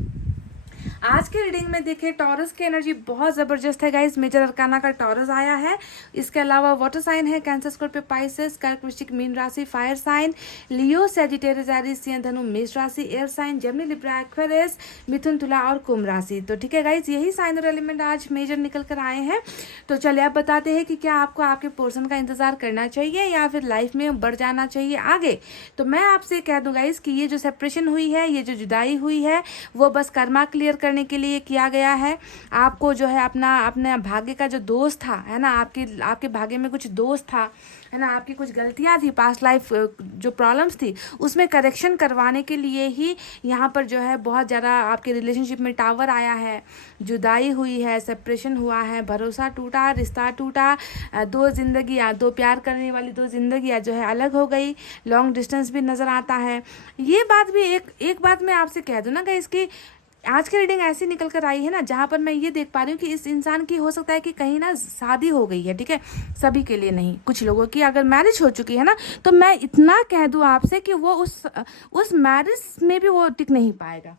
आज के रीडिंग में देखिए टॉरस की एनर्जी बहुत ज़बरदस्त है गाइस। मेजर अरकाना का टॉरस आया है। इसके अलावा वाटर साइन है कैंसर, स्कॉर्पियो, पाइसेस, कर्क, वृश्चिक, मीन राशि, fire sign, Leo, Sagittarius, Aries, सिंह, धनु, मेष राशि, air sign, Gemini, Libra, Aquarius, मिथुन, तुला और कुंभ राशि। तो ठीक है गाइस, यही साइन और एलिमेंट आज मेजर निकल कर आए हैं। तो चलिए अब बताते हैं कि क्या आपको आपके पोर्सन का इंतजार करना चाहिए या फिर लाइफ में बढ़ जाना चाहिए आगे। तो मैं आपसे कह दूँ गाइस कि ये जो सेपरेशन हुई है, ये जो जुदाई हुई है, वो बस कर्मा क्लियर करने के लिए किया गया है। आपको जो है अपने भाग्य का जो दोष था, है ना, आपके भाग्य में कुछ दोष था, है ना, आपकी कुछ गलतियां थी, पास्ट लाइफ जो प्रॉब्लम्स थी, उसमें करेक्शन करवाने के लिए ही यहाँ पर जो है बहुत ज़्यादा आपके रिलेशनशिप में टावर आया है, जुदाई हुई है, सेपरेशन हुआ है, भरोसा टूटा, रिश्ता टूटा, दो जिंदगियाँ, दो प्यार करने वाली दो जिंदगियाँ जो है अलग हो गई, लॉन्ग डिस्टेंस भी नज़र आता है। ये बात भी एक बात मैं आपसे कह दूँ ना कि इसकी आज की रीडिंग ऐसी निकल कर आई है ना, जहाँ पर मैं ये देख पा रही हूँ कि इस इंसान की हो सकता है कि कहीं ना शादी हो गई है, ठीक है, सभी के लिए नहीं, कुछ लोगों की अगर मैरिज हो चुकी है ना, तो मैं इतना कह दूँ आपसे कि वो उस मैरिज में भी वो टिक नहीं पाएगा,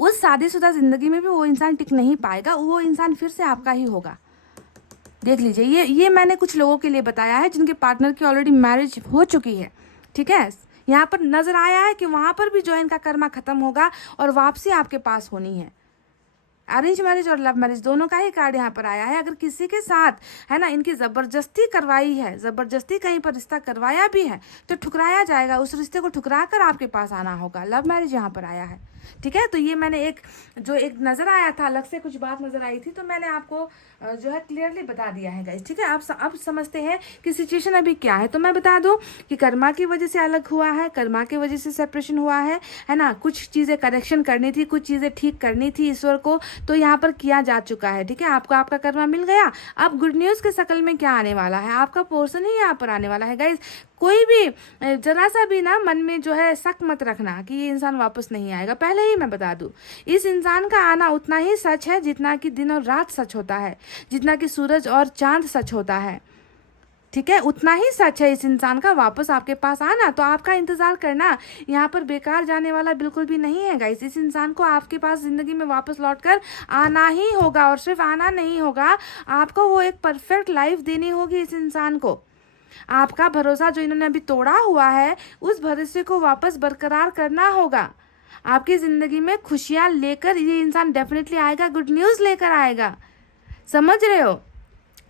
उस शादीशुदा जिंदगी में भी वो इंसान टिक नहीं पाएगा, वो इंसान फिर से आपका ही होगा। देख लीजिए, ये मैंने कुछ लोगों के लिए बताया है जिनके पार्टनर की ऑलरेडी मैरिज हो चुकी है, ठीक है। यहाँ पर नजर आया है कि वहाँ पर भी जो है इनका कर्मा खत्म होगा और वापसी आपके पास होनी है। अरेंज मैरिज और लव मैरिज दोनों का ही कार्ड यहाँ पर आया है। अगर किसी के साथ, है ना, इनकी ज़बरदस्ती करवाई है, ज़बरदस्ती कहीं पर रिश्ता करवाया भी है, तो ठुकराया जाएगा, उस रिश्ते को ठुकरा कर आपके पास आना होगा। लव मैरिज यहाँ पर आया है, ठीक है। तो ये मैंने एक नज़र आया था, अलग से कुछ बात नज़र आई थी, तो मैंने आपको जो है क्लियरली बता दिया है गाइस, ठीक है। अब समझते हैं कि सिचुएशन अभी क्या है। तो मैं बता दूं कि कर्मा की वजह से अलग हुआ है, कर्मा की वजह से सेपरेशन हुआ है ना। कुछ चीज़ें करेक्शन करनी थी, कुछ चीज़ें ठीक करनी थी ईश्वर को, तो यहाँ पर किया जा चुका है, ठीक है। आपको आपका कर्मा मिल गया। अब गुड न्यूज़ के शक्ल में क्या आने वाला है, आपका पोर्शन ही यहाँ पर आने वाला है गाइस। कोई भी जरा सा भी ना मन में जो है शक मत रखना कि ये इंसान वापस नहीं आएगा। पहले ही मैं बता दूं, इस इंसान का आना उतना ही सच है जितना कि दिन और रात सच होता है, जितना कि सूरज और चांद सच होता है, ठीक है। उतना ही सच है इस इंसान का वापस आपके पास आना। तो आपका इंतजार करना यहाँ पर बेकार जाने वाला बिल्कुल भी नहीं है गाइस। इस इंसान को आपके पास जिंदगी में वापस लौटकर आना ही होगा, और सिर्फ आना नहीं होगा, आपको वो एक परफेक्ट लाइफ देनी होगी इस इंसान को। आपका भरोसा जो इन्होंने अभी तोड़ा हुआ है, उस भरोसे को वापस बरकरार करना होगा। आपकी ज़िंदगी में खुशियाँ लेकर ये इंसान डेफिनेटली आएगा, गुड न्यूज़ लेकर आएगा, समझ रहे हो।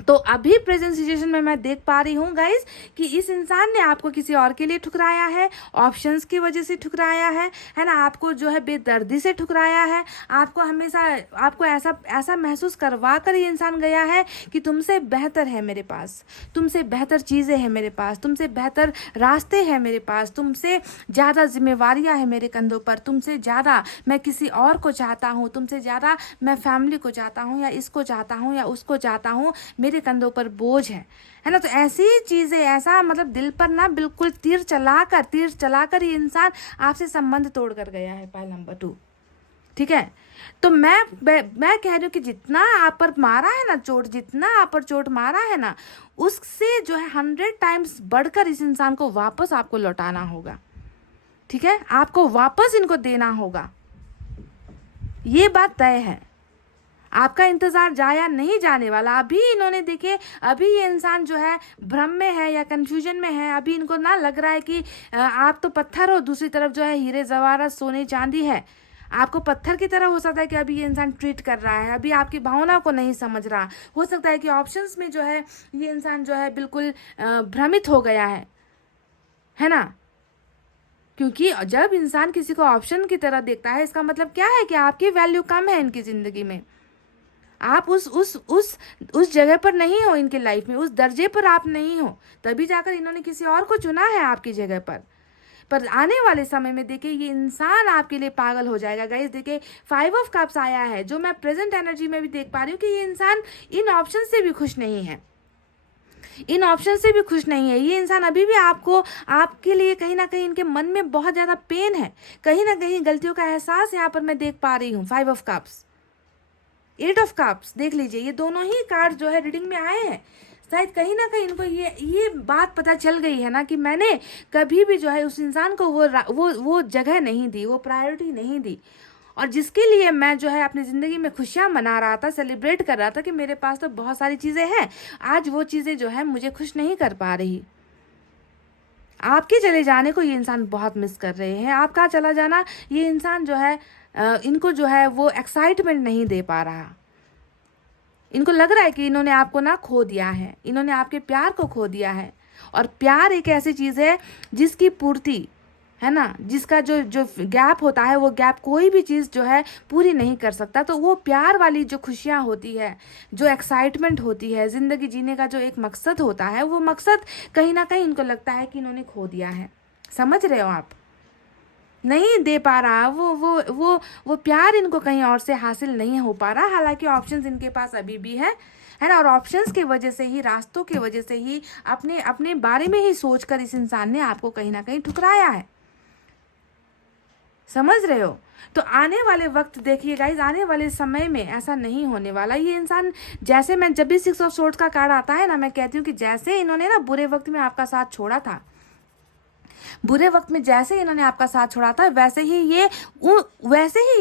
तो अभी प्रेजेंट सिचुएशन में मैं देख पा रही हूँ गाइस कि इस इंसान ने आपको किसी और के लिए ठुकराया है, ऑप्शंस की वजह से ठुकराया है ना, आपको जो है बेदर्दी से ठुकराया है, आपको हमेशा आपको ऐसा महसूस करवा कर ये इंसान गया है कि तुमसे बेहतर है मेरे पास, तुमसे बेहतर चीज़ें हैं मेरे पास, तुमसे बेहतर रास्ते हैं मेरे पास, तुमसे ज़्यादा जिम्मेवारियाँ हैं मेरे कंधों पर, तुमसे ज़्यादा मैं किसी और को चाहता हूँ, तुमसे ज़्यादा मैं फैमिली को चाहता हूँ, या इसको चाहता हूँ या उसको चाहता हूँ, मेरे कंधों पर बोझ है ना। तो ऐसी चीजें, ऐसा मतलब दिल पर ना बिल्कुल तीर चलाकर ये इंसान आपसे संबंध तोड़ कर गया है, पॉइंट नंबर 2, ठीक है। तो मैं कह रही हूँ कि जितना आप पर मारा है ना चोट, जितना आप पर चोट मारा है ना, उससे जो है 100 टाइम्स बढ़कर इस इंसान को वापस आपको लौटाना होगा। ठीक है, आपको वापस इनको देना होगा, ये बात तय है। आपका इंतजार जाया नहीं जाने वाला। अभी इन्होंने देखिए, अभी ये इंसान जो है भ्रम में है या कंफ्यूजन में है। अभी इनको ना लग रहा है कि आप तो पत्थर हो, दूसरी तरफ जो है हीरे जवाहरात सोने चांदी है। आपको पत्थर की तरह हो सकता है कि अभी ये इंसान ट्रीट कर रहा है, अभी आपकी भावना को नहीं समझ रहा। हो सकता है कि ऑप्शंस में जो है ये इंसान जो है बिल्कुल भ्रमित हो गया है ना। क्योंकि जब इंसान किसी को ऑप्शन की तरह देखता है, इसका मतलब क्या है कि आपकी वैल्यू कम है इनकी ज़िंदगी में। आप उस जगह पर नहीं हो इनके लाइफ में, उस दर्जे पर आप नहीं हो, तभी जाकर इन्होंने किसी और को चुना है आपकी जगह पर आने वाले समय में देखिए ये इंसान आपके लिए पागल हो जाएगा। गाइस देखिए 5 ऑफ कप्स आया है, जो मैं प्रेजेंट एनर्जी में भी देख पा रही हूँ कि ये इंसान इन ऑप्शन से भी खुश नहीं है, इन ऑप्शन से भी खुश नहीं है। ये इंसान अभी भी आपके लिए कहीं ना कहीं इनके मन में बहुत ज़्यादा पेन है, कहीं ना कहीं गलतियों का एहसास यहाँ पर मैं देख पा रही हूँ। 5 ऑफ कप्स, 8 ऑफ कप्स, देख लीजिए ये दोनों ही कार्ड जो है रीडिंग में आए हैं। शायद कहीं ना कहीं इनको ये बात पता चल गई है ना कि मैंने कभी भी जो है उस इंसान को वो जगह नहीं दी, वो प्रायोरिटी नहीं दी, और जिसके लिए मैं जो है अपनी ज़िंदगी में खुशियाँ मना रहा था, सेलिब्रेट कर रहा था कि मेरे पास तो बहुत सारी चीज़ें हैं, आज वो चीज़ें जो है मुझे खुश नहीं कर पा रही। आपके चले जाने को ये इंसान बहुत मिस कर रहे हैं। आपका चला जाना ये इंसान जो है इनको जो है वो एक्साइटमेंट नहीं दे पा रहा। इनको लग रहा है कि इन्होंने आपको ना खो दिया है, इन्होंने आपके प्यार को खो दिया है। और प्यार एक ऐसी चीज़ है जिसकी पूर्ति है ना, जिसका जो गैप होता है, वो गैप कोई भी चीज़ जो है पूरी नहीं कर सकता। तो वो प्यार वाली जो खुशियाँ होती है, जो एक्साइटमेंट होती है, ज़िंदगी जीने का जो एक मकसद होता है, वो मकसद कहीं ना कहीं इनको लगता है कि इन्होंने खो दिया है। समझ रहे हो आप? नहीं दे पा रहा वो प्यार इनको कहीं और से हासिल नहीं हो पा रहा। हालांकि ऑप्शंस इनके पास अभी भी है ना, और ऑप्शंस की वजह से ही, रास्तों की वजह से ही, अपने अपने बारे में ही सोचकर इस इंसान ने आपको कहीं ना कहीं ठुकराया है। समझ रहे हो? तो आने वाले वक्त देखिए गाइज, आने वाले समय में ऐसा नहीं होने वाला। ये इंसान, जैसे मैं जब भी 6 ऑफ सोर्ड्स का कार्ड आता है ना, मैं कहती हूँ कि जैसे इन्होंने ना बुरे वक्त में आपका साथ छोड़ा था, बुरे वक्त में जैसे इन्होंने आपका साथ छोड़ा था, वैसे ही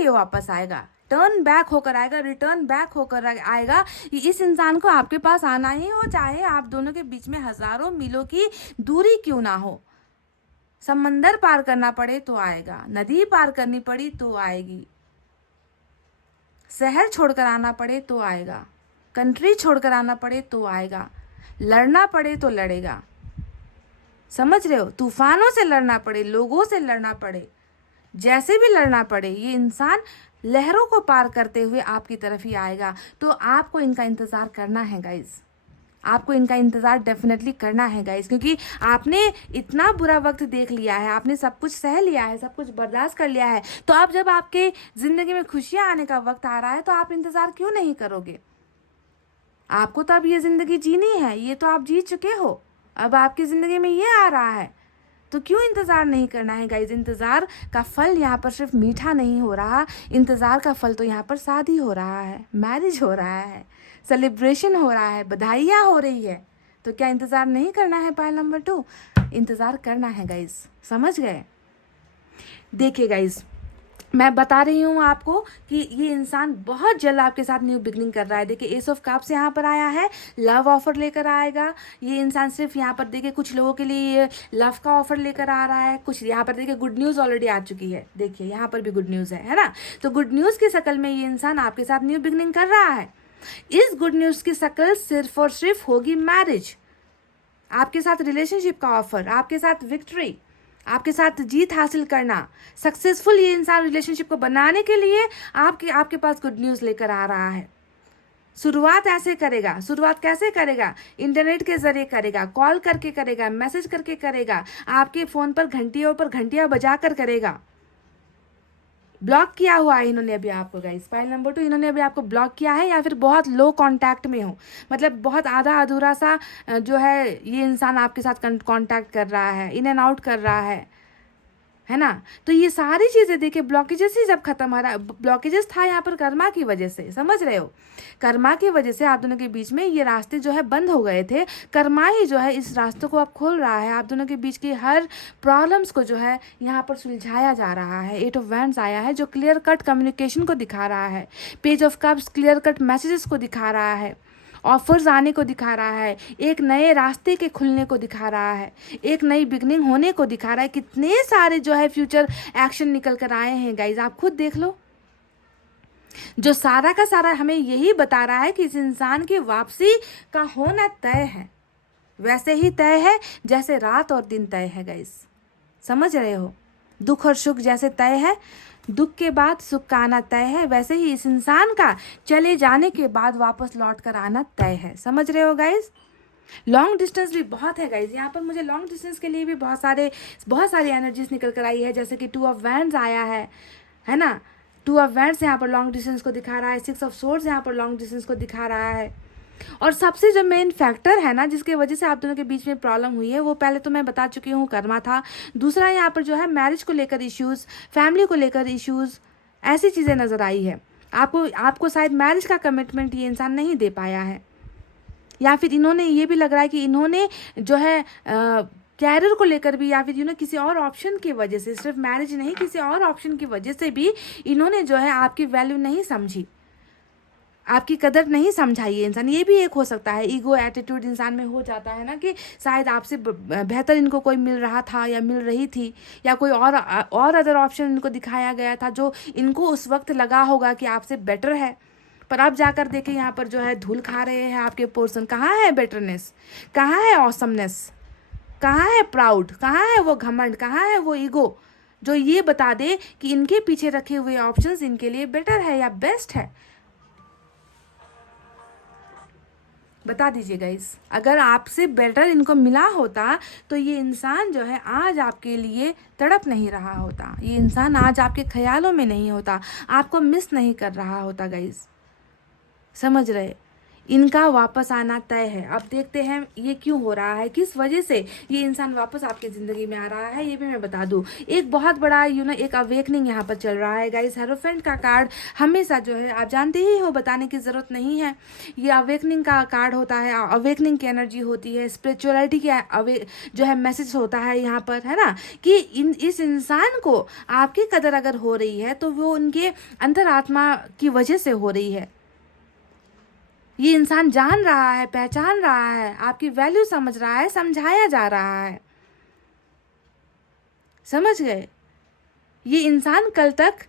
ये वापस आएगा, टर्न बैक होकर आएगा, रिटर्न बैक होकर आएगा। इस इंसान को आपके पास आना ही हो, चाहे आप दोनों के बीच में हजारों मीलों की दूरी क्यों ना हो। समंदर पार करना पड़े तो आएगा, नदी पार करनी पड़ी तो आएगी, शहर छोड़कर आना पड़े तो आएगा, कंट्री छोड़कर आना पड़े तो आएगा, लड़ना पड़े तो लड़ेगा। समझ रहे हो? तूफानों से लड़ना पड़े, लोगों से लड़ना पड़े, जैसे भी लड़ना पड़े, ये इंसान लहरों को पार करते हुए आपकी तरफ ही आएगा। तो आपको इनका इंतज़ार करना है गाइज, आपको इनका इंतज़ार डेफिनेटली करना है गाइज, क्योंकि आपने इतना बुरा वक्त देख लिया है, आपने सब कुछ सह लिया है, सब कुछ बर्दाश्त कर लिया है। तो अब जब आपके ज़िंदगी में खुशियाँ आने का वक्त आ रहा है, तो आप इंतज़ार क्यों नहीं करोगे? आपको तो अब ये ज़िंदगी जीनी है, ये तो आप जी चुके हो, अब आपकी ज़िंदगी में ये आ रहा है, तो क्यों इंतज़ार नहीं करना है गाइज? इंतज़ार का फल यहाँ पर सिर्फ मीठा नहीं हो रहा, इंतज़ार का फल तो यहाँ पर शादी हो रहा है, मैरिज हो रहा है, सेलिब्रेशन हो रहा है, बधाइयाँ हो रही है। तो क्या इंतज़ार नहीं करना है? पायल नंबर 2, इंतज़ार करना है गाइज। समझ गए? देखिए गाइज, मैं बता रही हूँ आपको कि ये इंसान बहुत जल्द आपके साथ न्यू बिगनिंग कर रहा है। देखिए एस ऑफ कप्स यहाँ पर आया है, लव ऑफर लेकर आएगा ये इंसान। सिर्फ यहाँ पर देखिए कुछ लोगों के लिए ये लव का ऑफर लेकर आ रहा है, कुछ यहाँ पर देखिए गुड न्यूज़ ऑलरेडी आ चुकी है। देखिए यहाँ पर भी गुड न्यूज़ है ना। तो गुड न्यूज़ की शक्ल में ये इंसान आपके साथ न्यू बिगनिंग कर रहा है। इस गुड न्यूज़ की शक्ल सिर्फ और सिर्फ होगी मैरिज, आपके साथ रिलेशनशिप का ऑफर, आपके साथ विक्ट्री, आपके साथ जीत हासिल करना, सक्सेसफुल ये इंसान रिलेशनशिप को बनाने के लिए आपके पास गुड न्यूज़ लेकर आ रहा है। शुरुआत ऐसे करेगा, शुरुआत कैसे करेगा? इंटरनेट के जरिए करेगा, कॉल करके करेगा, मैसेज करके करेगा, आपके फ़ोन पर घंटियों पर घंटियाँ बजा कर करेगा। ब्लॉक किया हुआ है इन्होंने अभी आपको गाइस, फाइल नंबर 2, इन्होंने अभी आपको ब्लॉक किया है, या फिर बहुत लो कांटेक्ट में हो, मतलब बहुत आधा अधूरा सा जो है ये इंसान आपके साथ कांटेक्ट कर रहा है, इन एंड आउट कर रहा है है ना। तो ये सारी चीज़ें देखिए, ब्लॉकेजेस ही जब खत्म हो रहा, ब्लॉकेजेस था यहाँ पर कर्मा की वजह से, समझ रहे हो, कर्मा की वजह से आप दोनों के बीच में ये रास्ते जो है बंद हो गए थे। कर्मा ही जो है इस रास्तों को अब खोल रहा है, आप दोनों के बीच की हर प्रॉब्लम्स को जो है यहाँ पर सुलझाया जा रहा है। 8 ऑफ वैंड्स आया है जो क्लियर कट कम्युनिकेशन को दिखा रहा है। Page of cups clear cut messages को दिखा रहा है, ऑफर्स आने को दिखा रहा है, एक नए रास्ते के खुलने को दिखा रहा है, एक नई बिगनिंग होने को दिखा रहा है। कितने सारे जो है फ्यूचर एक्शन निकल कर आए हैं गाइज, आप खुद देख लो। जो सारा का सारा हमें यही बता रहा है कि इस इंसान की वापसी का होना तय है, वैसे ही तय है जैसे रात और दिन तय है गाइज, समझ रहे हो। दुख और सुख जैसे तय है, दुख के बाद सुख का आना तय है, वैसे ही इस इंसान का चले जाने के बाद वापस लौट कर आना तय है, समझ रहे हो गाइज। लॉन्ग डिस्टेंस भी बहुत है गाइज, यहाँ पर मुझे लॉन्ग डिस्टेंस के लिए भी बहुत सारी एनर्जीज निकल कर आई है। जैसे कि 2 ऑफ वैंड्स आया है ना। 2 ऑफ वैंड्स यहाँ पर लॉन्ग डिस्टेंस को दिखा रहा है। 6 ऑफ सोर्ड्स यहाँ पर लॉन्ग डिस्टेंस को दिखा रहा है। और सबसे जो मेन फैक्टर है ना जिसके वजह से आप दोनों के बीच में प्रॉब्लम हुई है, वो पहले तो मैं बता चुकी हूँ, कर्मा था। दूसरा यहाँ पर जो है मैरिज को लेकर इश्यूज, फैमिली को लेकर इश्यूज, ऐसी चीज़ें नज़र आई है। आपको शायद मैरिज का कमिटमेंट ये इंसान नहीं दे पाया है, या फिर इन्होंने, ये भी लग रहा है कि इन्होंने जो है कैरियर को लेकर भी, या फिर किसी और ऑप्शन की वजह से, सिर्फ मैरिज नहीं किसी और ऑप्शन की वजह से भी इन्होंने जो है आपकी वैल्यू नहीं समझी, आपकी कदर नहीं समझा ये इंसान। ये भी एक हो सकता है, ईगो एटीट्यूड इंसान में हो जाता है ना, कि शायद आपसे बेहतर इनको कोई मिल रहा था या मिल रही थी, या कोई और अदर ऑप्शन इनको दिखाया गया था जो इनको उस वक्त लगा होगा कि आपसे बेटर है। पर अब जाकर देखें यहाँ पर जो है धूल खा रहे हैं आपके पर्सन। कहाँ है बेटरनेस, कहाँ है ऑसमनेस, कहाँ है प्राउड, कहाँ है वो घमंड, कहाँ है वो ईगो जो ये बता दे कि इनके पीछे रखे हुए ऑप्शंस इनके लिए बेटर है या बेस्ट है। बता दीजिए गाइस, अगर आपसे बेटर इनको मिला होता तो ये इंसान जो है आज आपके लिए तड़प नहीं रहा होता, ये इंसान आज आपके ख्यालों में नहीं होता, आपको मिस नहीं कर रहा होता गाइस, समझ रहे। इनका वापस आना तय है। अब देखते हैं ये क्यों हो रहा है, किस वजह से ये इंसान वापस आपकी ज़िंदगी में आ रहा है, ये भी मैं बता दूं। एक बहुत बड़ा एक अवेकनिंग यहाँ पर चल रहा है गाइस। हेरोफेंट का कार्ड हमेशा जो है, आप जानते ही हो, बताने की ज़रूरत नहीं है, ये अवेकनिंग का कार्ड होता है, अवेकनिंग की एनर्जी होती है, स्पिरिचुअलिटी की जो है मैसेज होता है यहाँ पर, है ना, कि इस इंसान को आपकी कदर अगर हो रही है तो वो उनके अंतरात्मा की वजह से हो रही है। ये इंसान जान रहा है, पहचान रहा है, आपकी वैल्यू समझ रहा है, समझाया जा रहा है, समझ गए। ये इंसान कल तक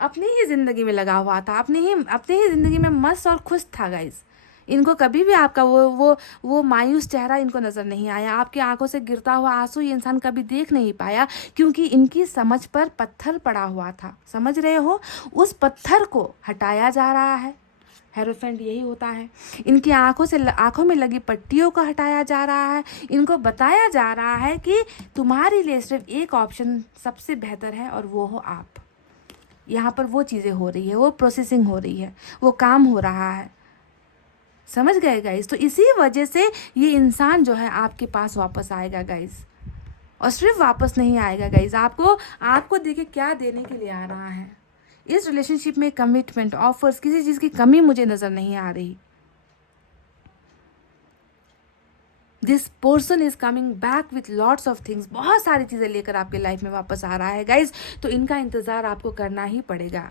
अपनी ही ज़िंदगी में लगा हुआ था, अपनी ही ज़िंदगी में मस्त और खुश था गाइस। इनको कभी भी आपका वो मायूस चेहरा इनको नज़र नहीं आया, आपकी आंखों से गिरता हुआ आंसू ये इंसान कभी देख नहीं पाया, क्योंकि इनकी समझ पर पत्थर पड़ा हुआ था, समझ रहे हो। उस पत्थर को हटाया जा रहा है। हेरोफेंट यही होता है, इनकी आंखों में लगी पट्टियों को हटाया जा रहा है। इनको बताया जा रहा है कि तुम्हारे लिए सिर्फ एक ऑप्शन सबसे बेहतर है और वो हो आप। यहाँ पर वो चीज़ें हो रही है, वो प्रोसेसिंग हो रही है, वो काम हो रहा है, समझ गए गाइस। तो इसी वजह से ये इंसान जो है आपके पास वापस आएगा गाइस, और सिर्फ वापस नहीं आएगा गाइस, आपको देखिए क्या देने के लिए आ रहा है। इस रिलेशनशिप में कमिटमेंट, ऑफर्स, किसी चीज़ की कमी मुझे नज़र नहीं आ रही। This person is coming back with lots of things, बहुत सारी चीज़ें लेकर आपके लाइफ में वापस आ रहा है गाइज। तो इनका इंतज़ार आपको करना ही पड़ेगा,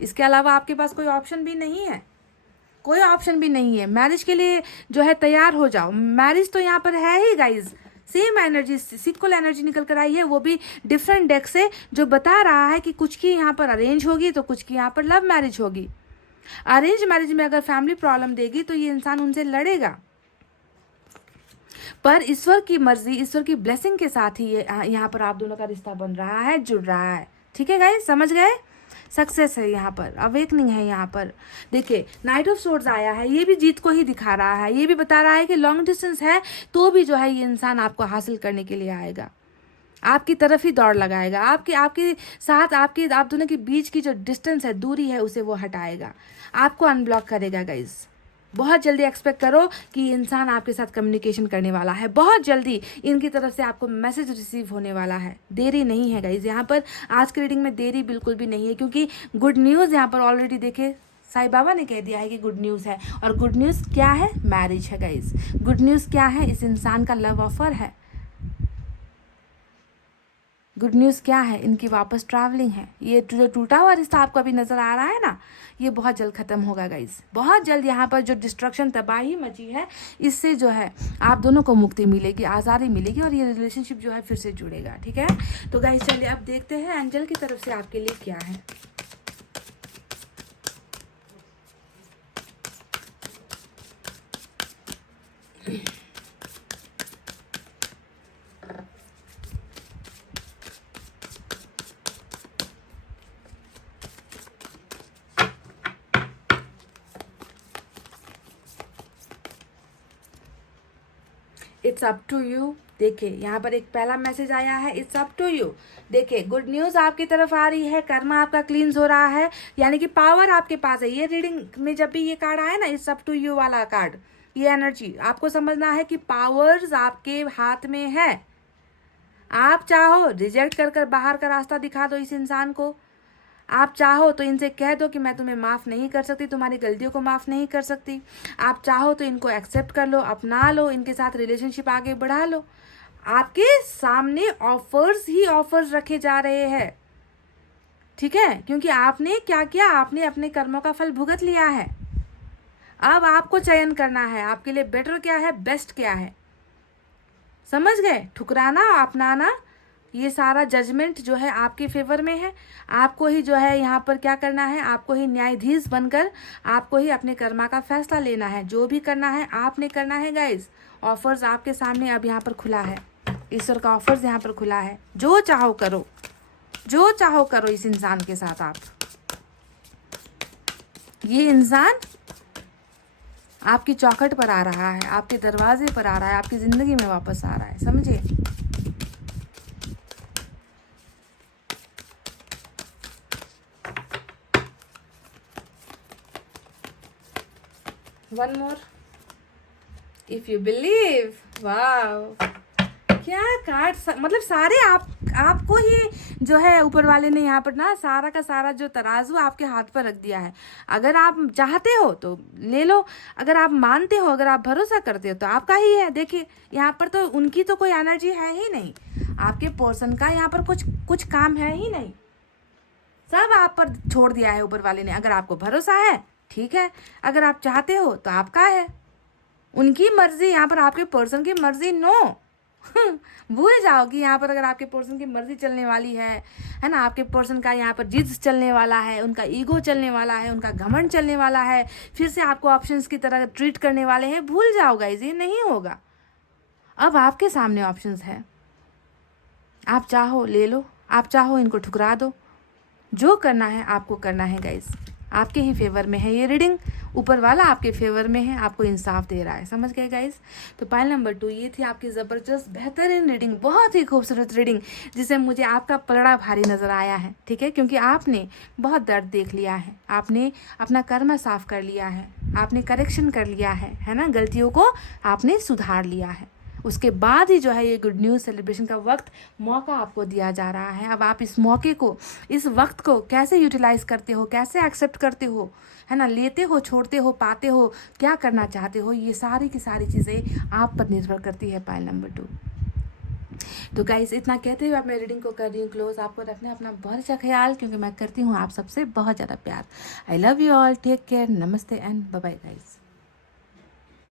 इसके अलावा आपके पास कोई ऑप्शन भी नहीं है, कोई ऑप्शन भी नहीं है। मैरिज के लिए जो है तैयार हो जाओ, मैरिज तो यहाँ पर है ही guys. Same energy, sequel energy निकल कर आई है, वो भी डिफरेंट डेक से, जो बता रहा है कि कुछ की यहाँ पर अरेंज होगी तो कुछ की यहाँ पर लव मैरिज होगी। अरेंज मैरिज में अगर फैमिली प्रॉब्लम देगी तो ये इंसान उनसे लड़ेगा, पर ईश्वर की मर्जी, ईश्वर की ब्लेसिंग के साथ ही यहाँ पर आप दोनों का रिश्ता बन रहा है, जुड़ रहा है। ठीक है गाइस, समझ गए। सक्सेस है यहाँ पर, अवेकनिंग है यहाँ पर। देखिए नाइट ऑफ सोर्ड्स आया है, ये भी जीत को ही दिखा रहा है, ये भी बता रहा है कि लॉन्ग डिस्टेंस है तो भी जो है ये इंसान आपको हासिल करने के लिए आएगा, आपकी तरफ ही दौड़ लगाएगा, आपके साथ आप दोनों के बीच की जो डिस्टेंस है, दूरी है, उसे वो हटाएगा, आपको अनब्लॉक करेगा गाइज। बहुत जल्दी एक्सपेक्ट करो कि इंसान आपके साथ कम्युनिकेशन करने वाला है, बहुत जल्दी इनकी तरफ से आपको मैसेज रिसीव होने वाला है। देरी नहीं है गाइज, यहाँ पर आज की रीडिंग में देरी बिल्कुल भी नहीं है, क्योंकि गुड न्यूज़ यहाँ पर ऑलरेडी देखे साईं बाबा ने कह दिया है कि गुड न्यूज़ है। और गुड न्यूज़ क्या है? मैरिज है गाइज। गुड न्यूज़ क्या है? इस इंसान का लव ऑफर है। गुड न्यूज़ क्या है? इनकी वापस ट्रैवलिंग है। ये जो टूटा हुआ रिश्ता आपको अभी नज़र आ रहा है ना, ये बहुत जल्द ख़त्म होगा गाइज, बहुत जल्द। यहाँ पर जो डिस्ट्रक्शन तबाही मची है, इससे जो है आप दोनों को मुक्ति मिलेगी, आज़ादी मिलेगी, और ये रिलेशनशिप जो है फिर से जुड़ेगा। ठीक है, तो गाइज चलिए अब देखते हैं एंजल की तरफ से आपके लिए क्या है। It's up to you. देखिए यहाँ पर एक पहला मैसेज आया है, इट्स अप टू यू। देखिए गुड न्यूज़ आपकी तरफ आ रही है, कर्मा आपका क्लींस हो रहा है, यानी कि पावर आपके पास है। ये रीडिंग में जब भी ये कार्ड आया ना, इट्स अप टू यू वाला कार्ड, ये एनर्जी आपको समझना है कि पावर्स आपके हाथ में है। आप चाहो रिजेक्ट कर कर बाहर का रास्ता दिखा दो इस इंसान को, आप चाहो तो इनसे कह दो कि मैं तुम्हें माफ़ नहीं कर सकती, तुम्हारी गलतियों को माफ़ नहीं कर सकती। आप चाहो तो इनको एक्सेप्ट कर लो, अपना लो, इनके साथ रिलेशनशिप आगे बढ़ा लो। आपके सामने ऑफर्स ही ऑफर्स रखे जा रहे हैं। ठीक है, क्योंकि आपने क्या किया? आपने अपने कर्मों का फल भुगत लिया है। अब आपको चयन करना है, आपके लिए बेटर क्या है, बेस्ट क्या है। समझ गए? ठुकराना, अपनाना, ये सारा जजमेंट जो है आपके फेवर में है। आपको ही जो है यहाँ पर क्या करना है, आपको ही न्यायाधीश बनकर आपको ही अपने कर्मा का फैसला लेना है। जो भी करना है आपने करना है गाइज। ऑफर्स आपके सामने अब यहाँ पर खुला है, ईश्वर का ऑफर्स यहाँ पर खुला है। जो चाहो करो, जो चाहो करो इस इंसान के साथ आप। ये इंसान आपकी चौखट पर आ रहा है, आपके दरवाजे पर आ रहा है, आपकी ज़िंदगी में वापस आ रहा है। समझिए? One more, if you believe. वाह, क्या कार्ड, मतलब सारे आपको ही जो है ऊपर वाले ने यहाँ पर ना सारा का सारा जो तराजू आपके हाथ पर रख दिया है। अगर आप चाहते हो तो ले लो, अगर आप मानते हो, अगर आप भरोसा करते हो तो आपका ही है। देखिए यहाँ पर तो उनकी तो कोई एनर्जी है ही नहीं, आपके पर्सन का यहाँ पर कुछ काम है ही नहीं, सब आप पर छोड़ दिया है ऊपर वाले ने। अगर आपको भरोसा है ठीक है, अगर आप चाहते हो तो आपका है। उनकी मर्जी, यहाँ पर आपके पर्सन की मर्जी नो। भूल जाओ कि यहाँ पर अगर आपके पर्सन की मर्जी चलने वाली है ना, आपके पर्सन का यहाँ पर जिद चलने वाला है, उनका ईगो चलने वाला है, उनका घमंड चलने वाला है, फिर से आपको ऑप्शंस की तरह ट्रीट करने वाले हैं, भूल जाओ गाइस, ये नहीं होगा। अब आपके सामने ऑप्शंस है, आप चाहो ले लो, आप चाहो इनको ठुकरा दो। जो करना है आपको करना है गाइस, आपके ही फेवर में है ये रीडिंग, ऊपर वाला आपके फेवर में है, आपको इंसाफ दे रहा है। समझ गए गाइस? तो पाइल नंबर 2 ये थी आपकी ज़बरदस्त बेहतरीन रीडिंग, बहुत ही खूबसूरत रीडिंग, जिसे मुझे आपका पलड़ा भारी नज़र आया है। ठीक है, क्योंकि आपने बहुत दर्द देख लिया है, आपने अपना कर्म साफ कर लिया है, आपने करेक्शन कर लिया है ना, गलतियों को आपने सुधार लिया है। उसके बाद ही जो है ये गुड न्यूज़ सेलिब्रेशन का वक्त, मौका आपको दिया जा रहा है। अब आप इस मौके को, इस वक्त को कैसे यूटिलाइज़ करते हो, कैसे एक्सेप्ट करते हो, है ना, लेते हो, छोड़ते हो, पाते हो, क्या करना चाहते हो, ये सारी की सारी चीज़ें आप पर निर्भर करती है पाइल नंबर 2। तो गाइस इतना कहते हुए आप मेरी रीडिंग को कर रही हूँ क्लोज। आपको रखना अपना बहुत अच्छा ख्याल, क्योंकि मैं करती हूँ आप सबसे बहुत ज़्यादा प्यार। I love you all, take care, नमस्ते एंड बाय बाय गाइस।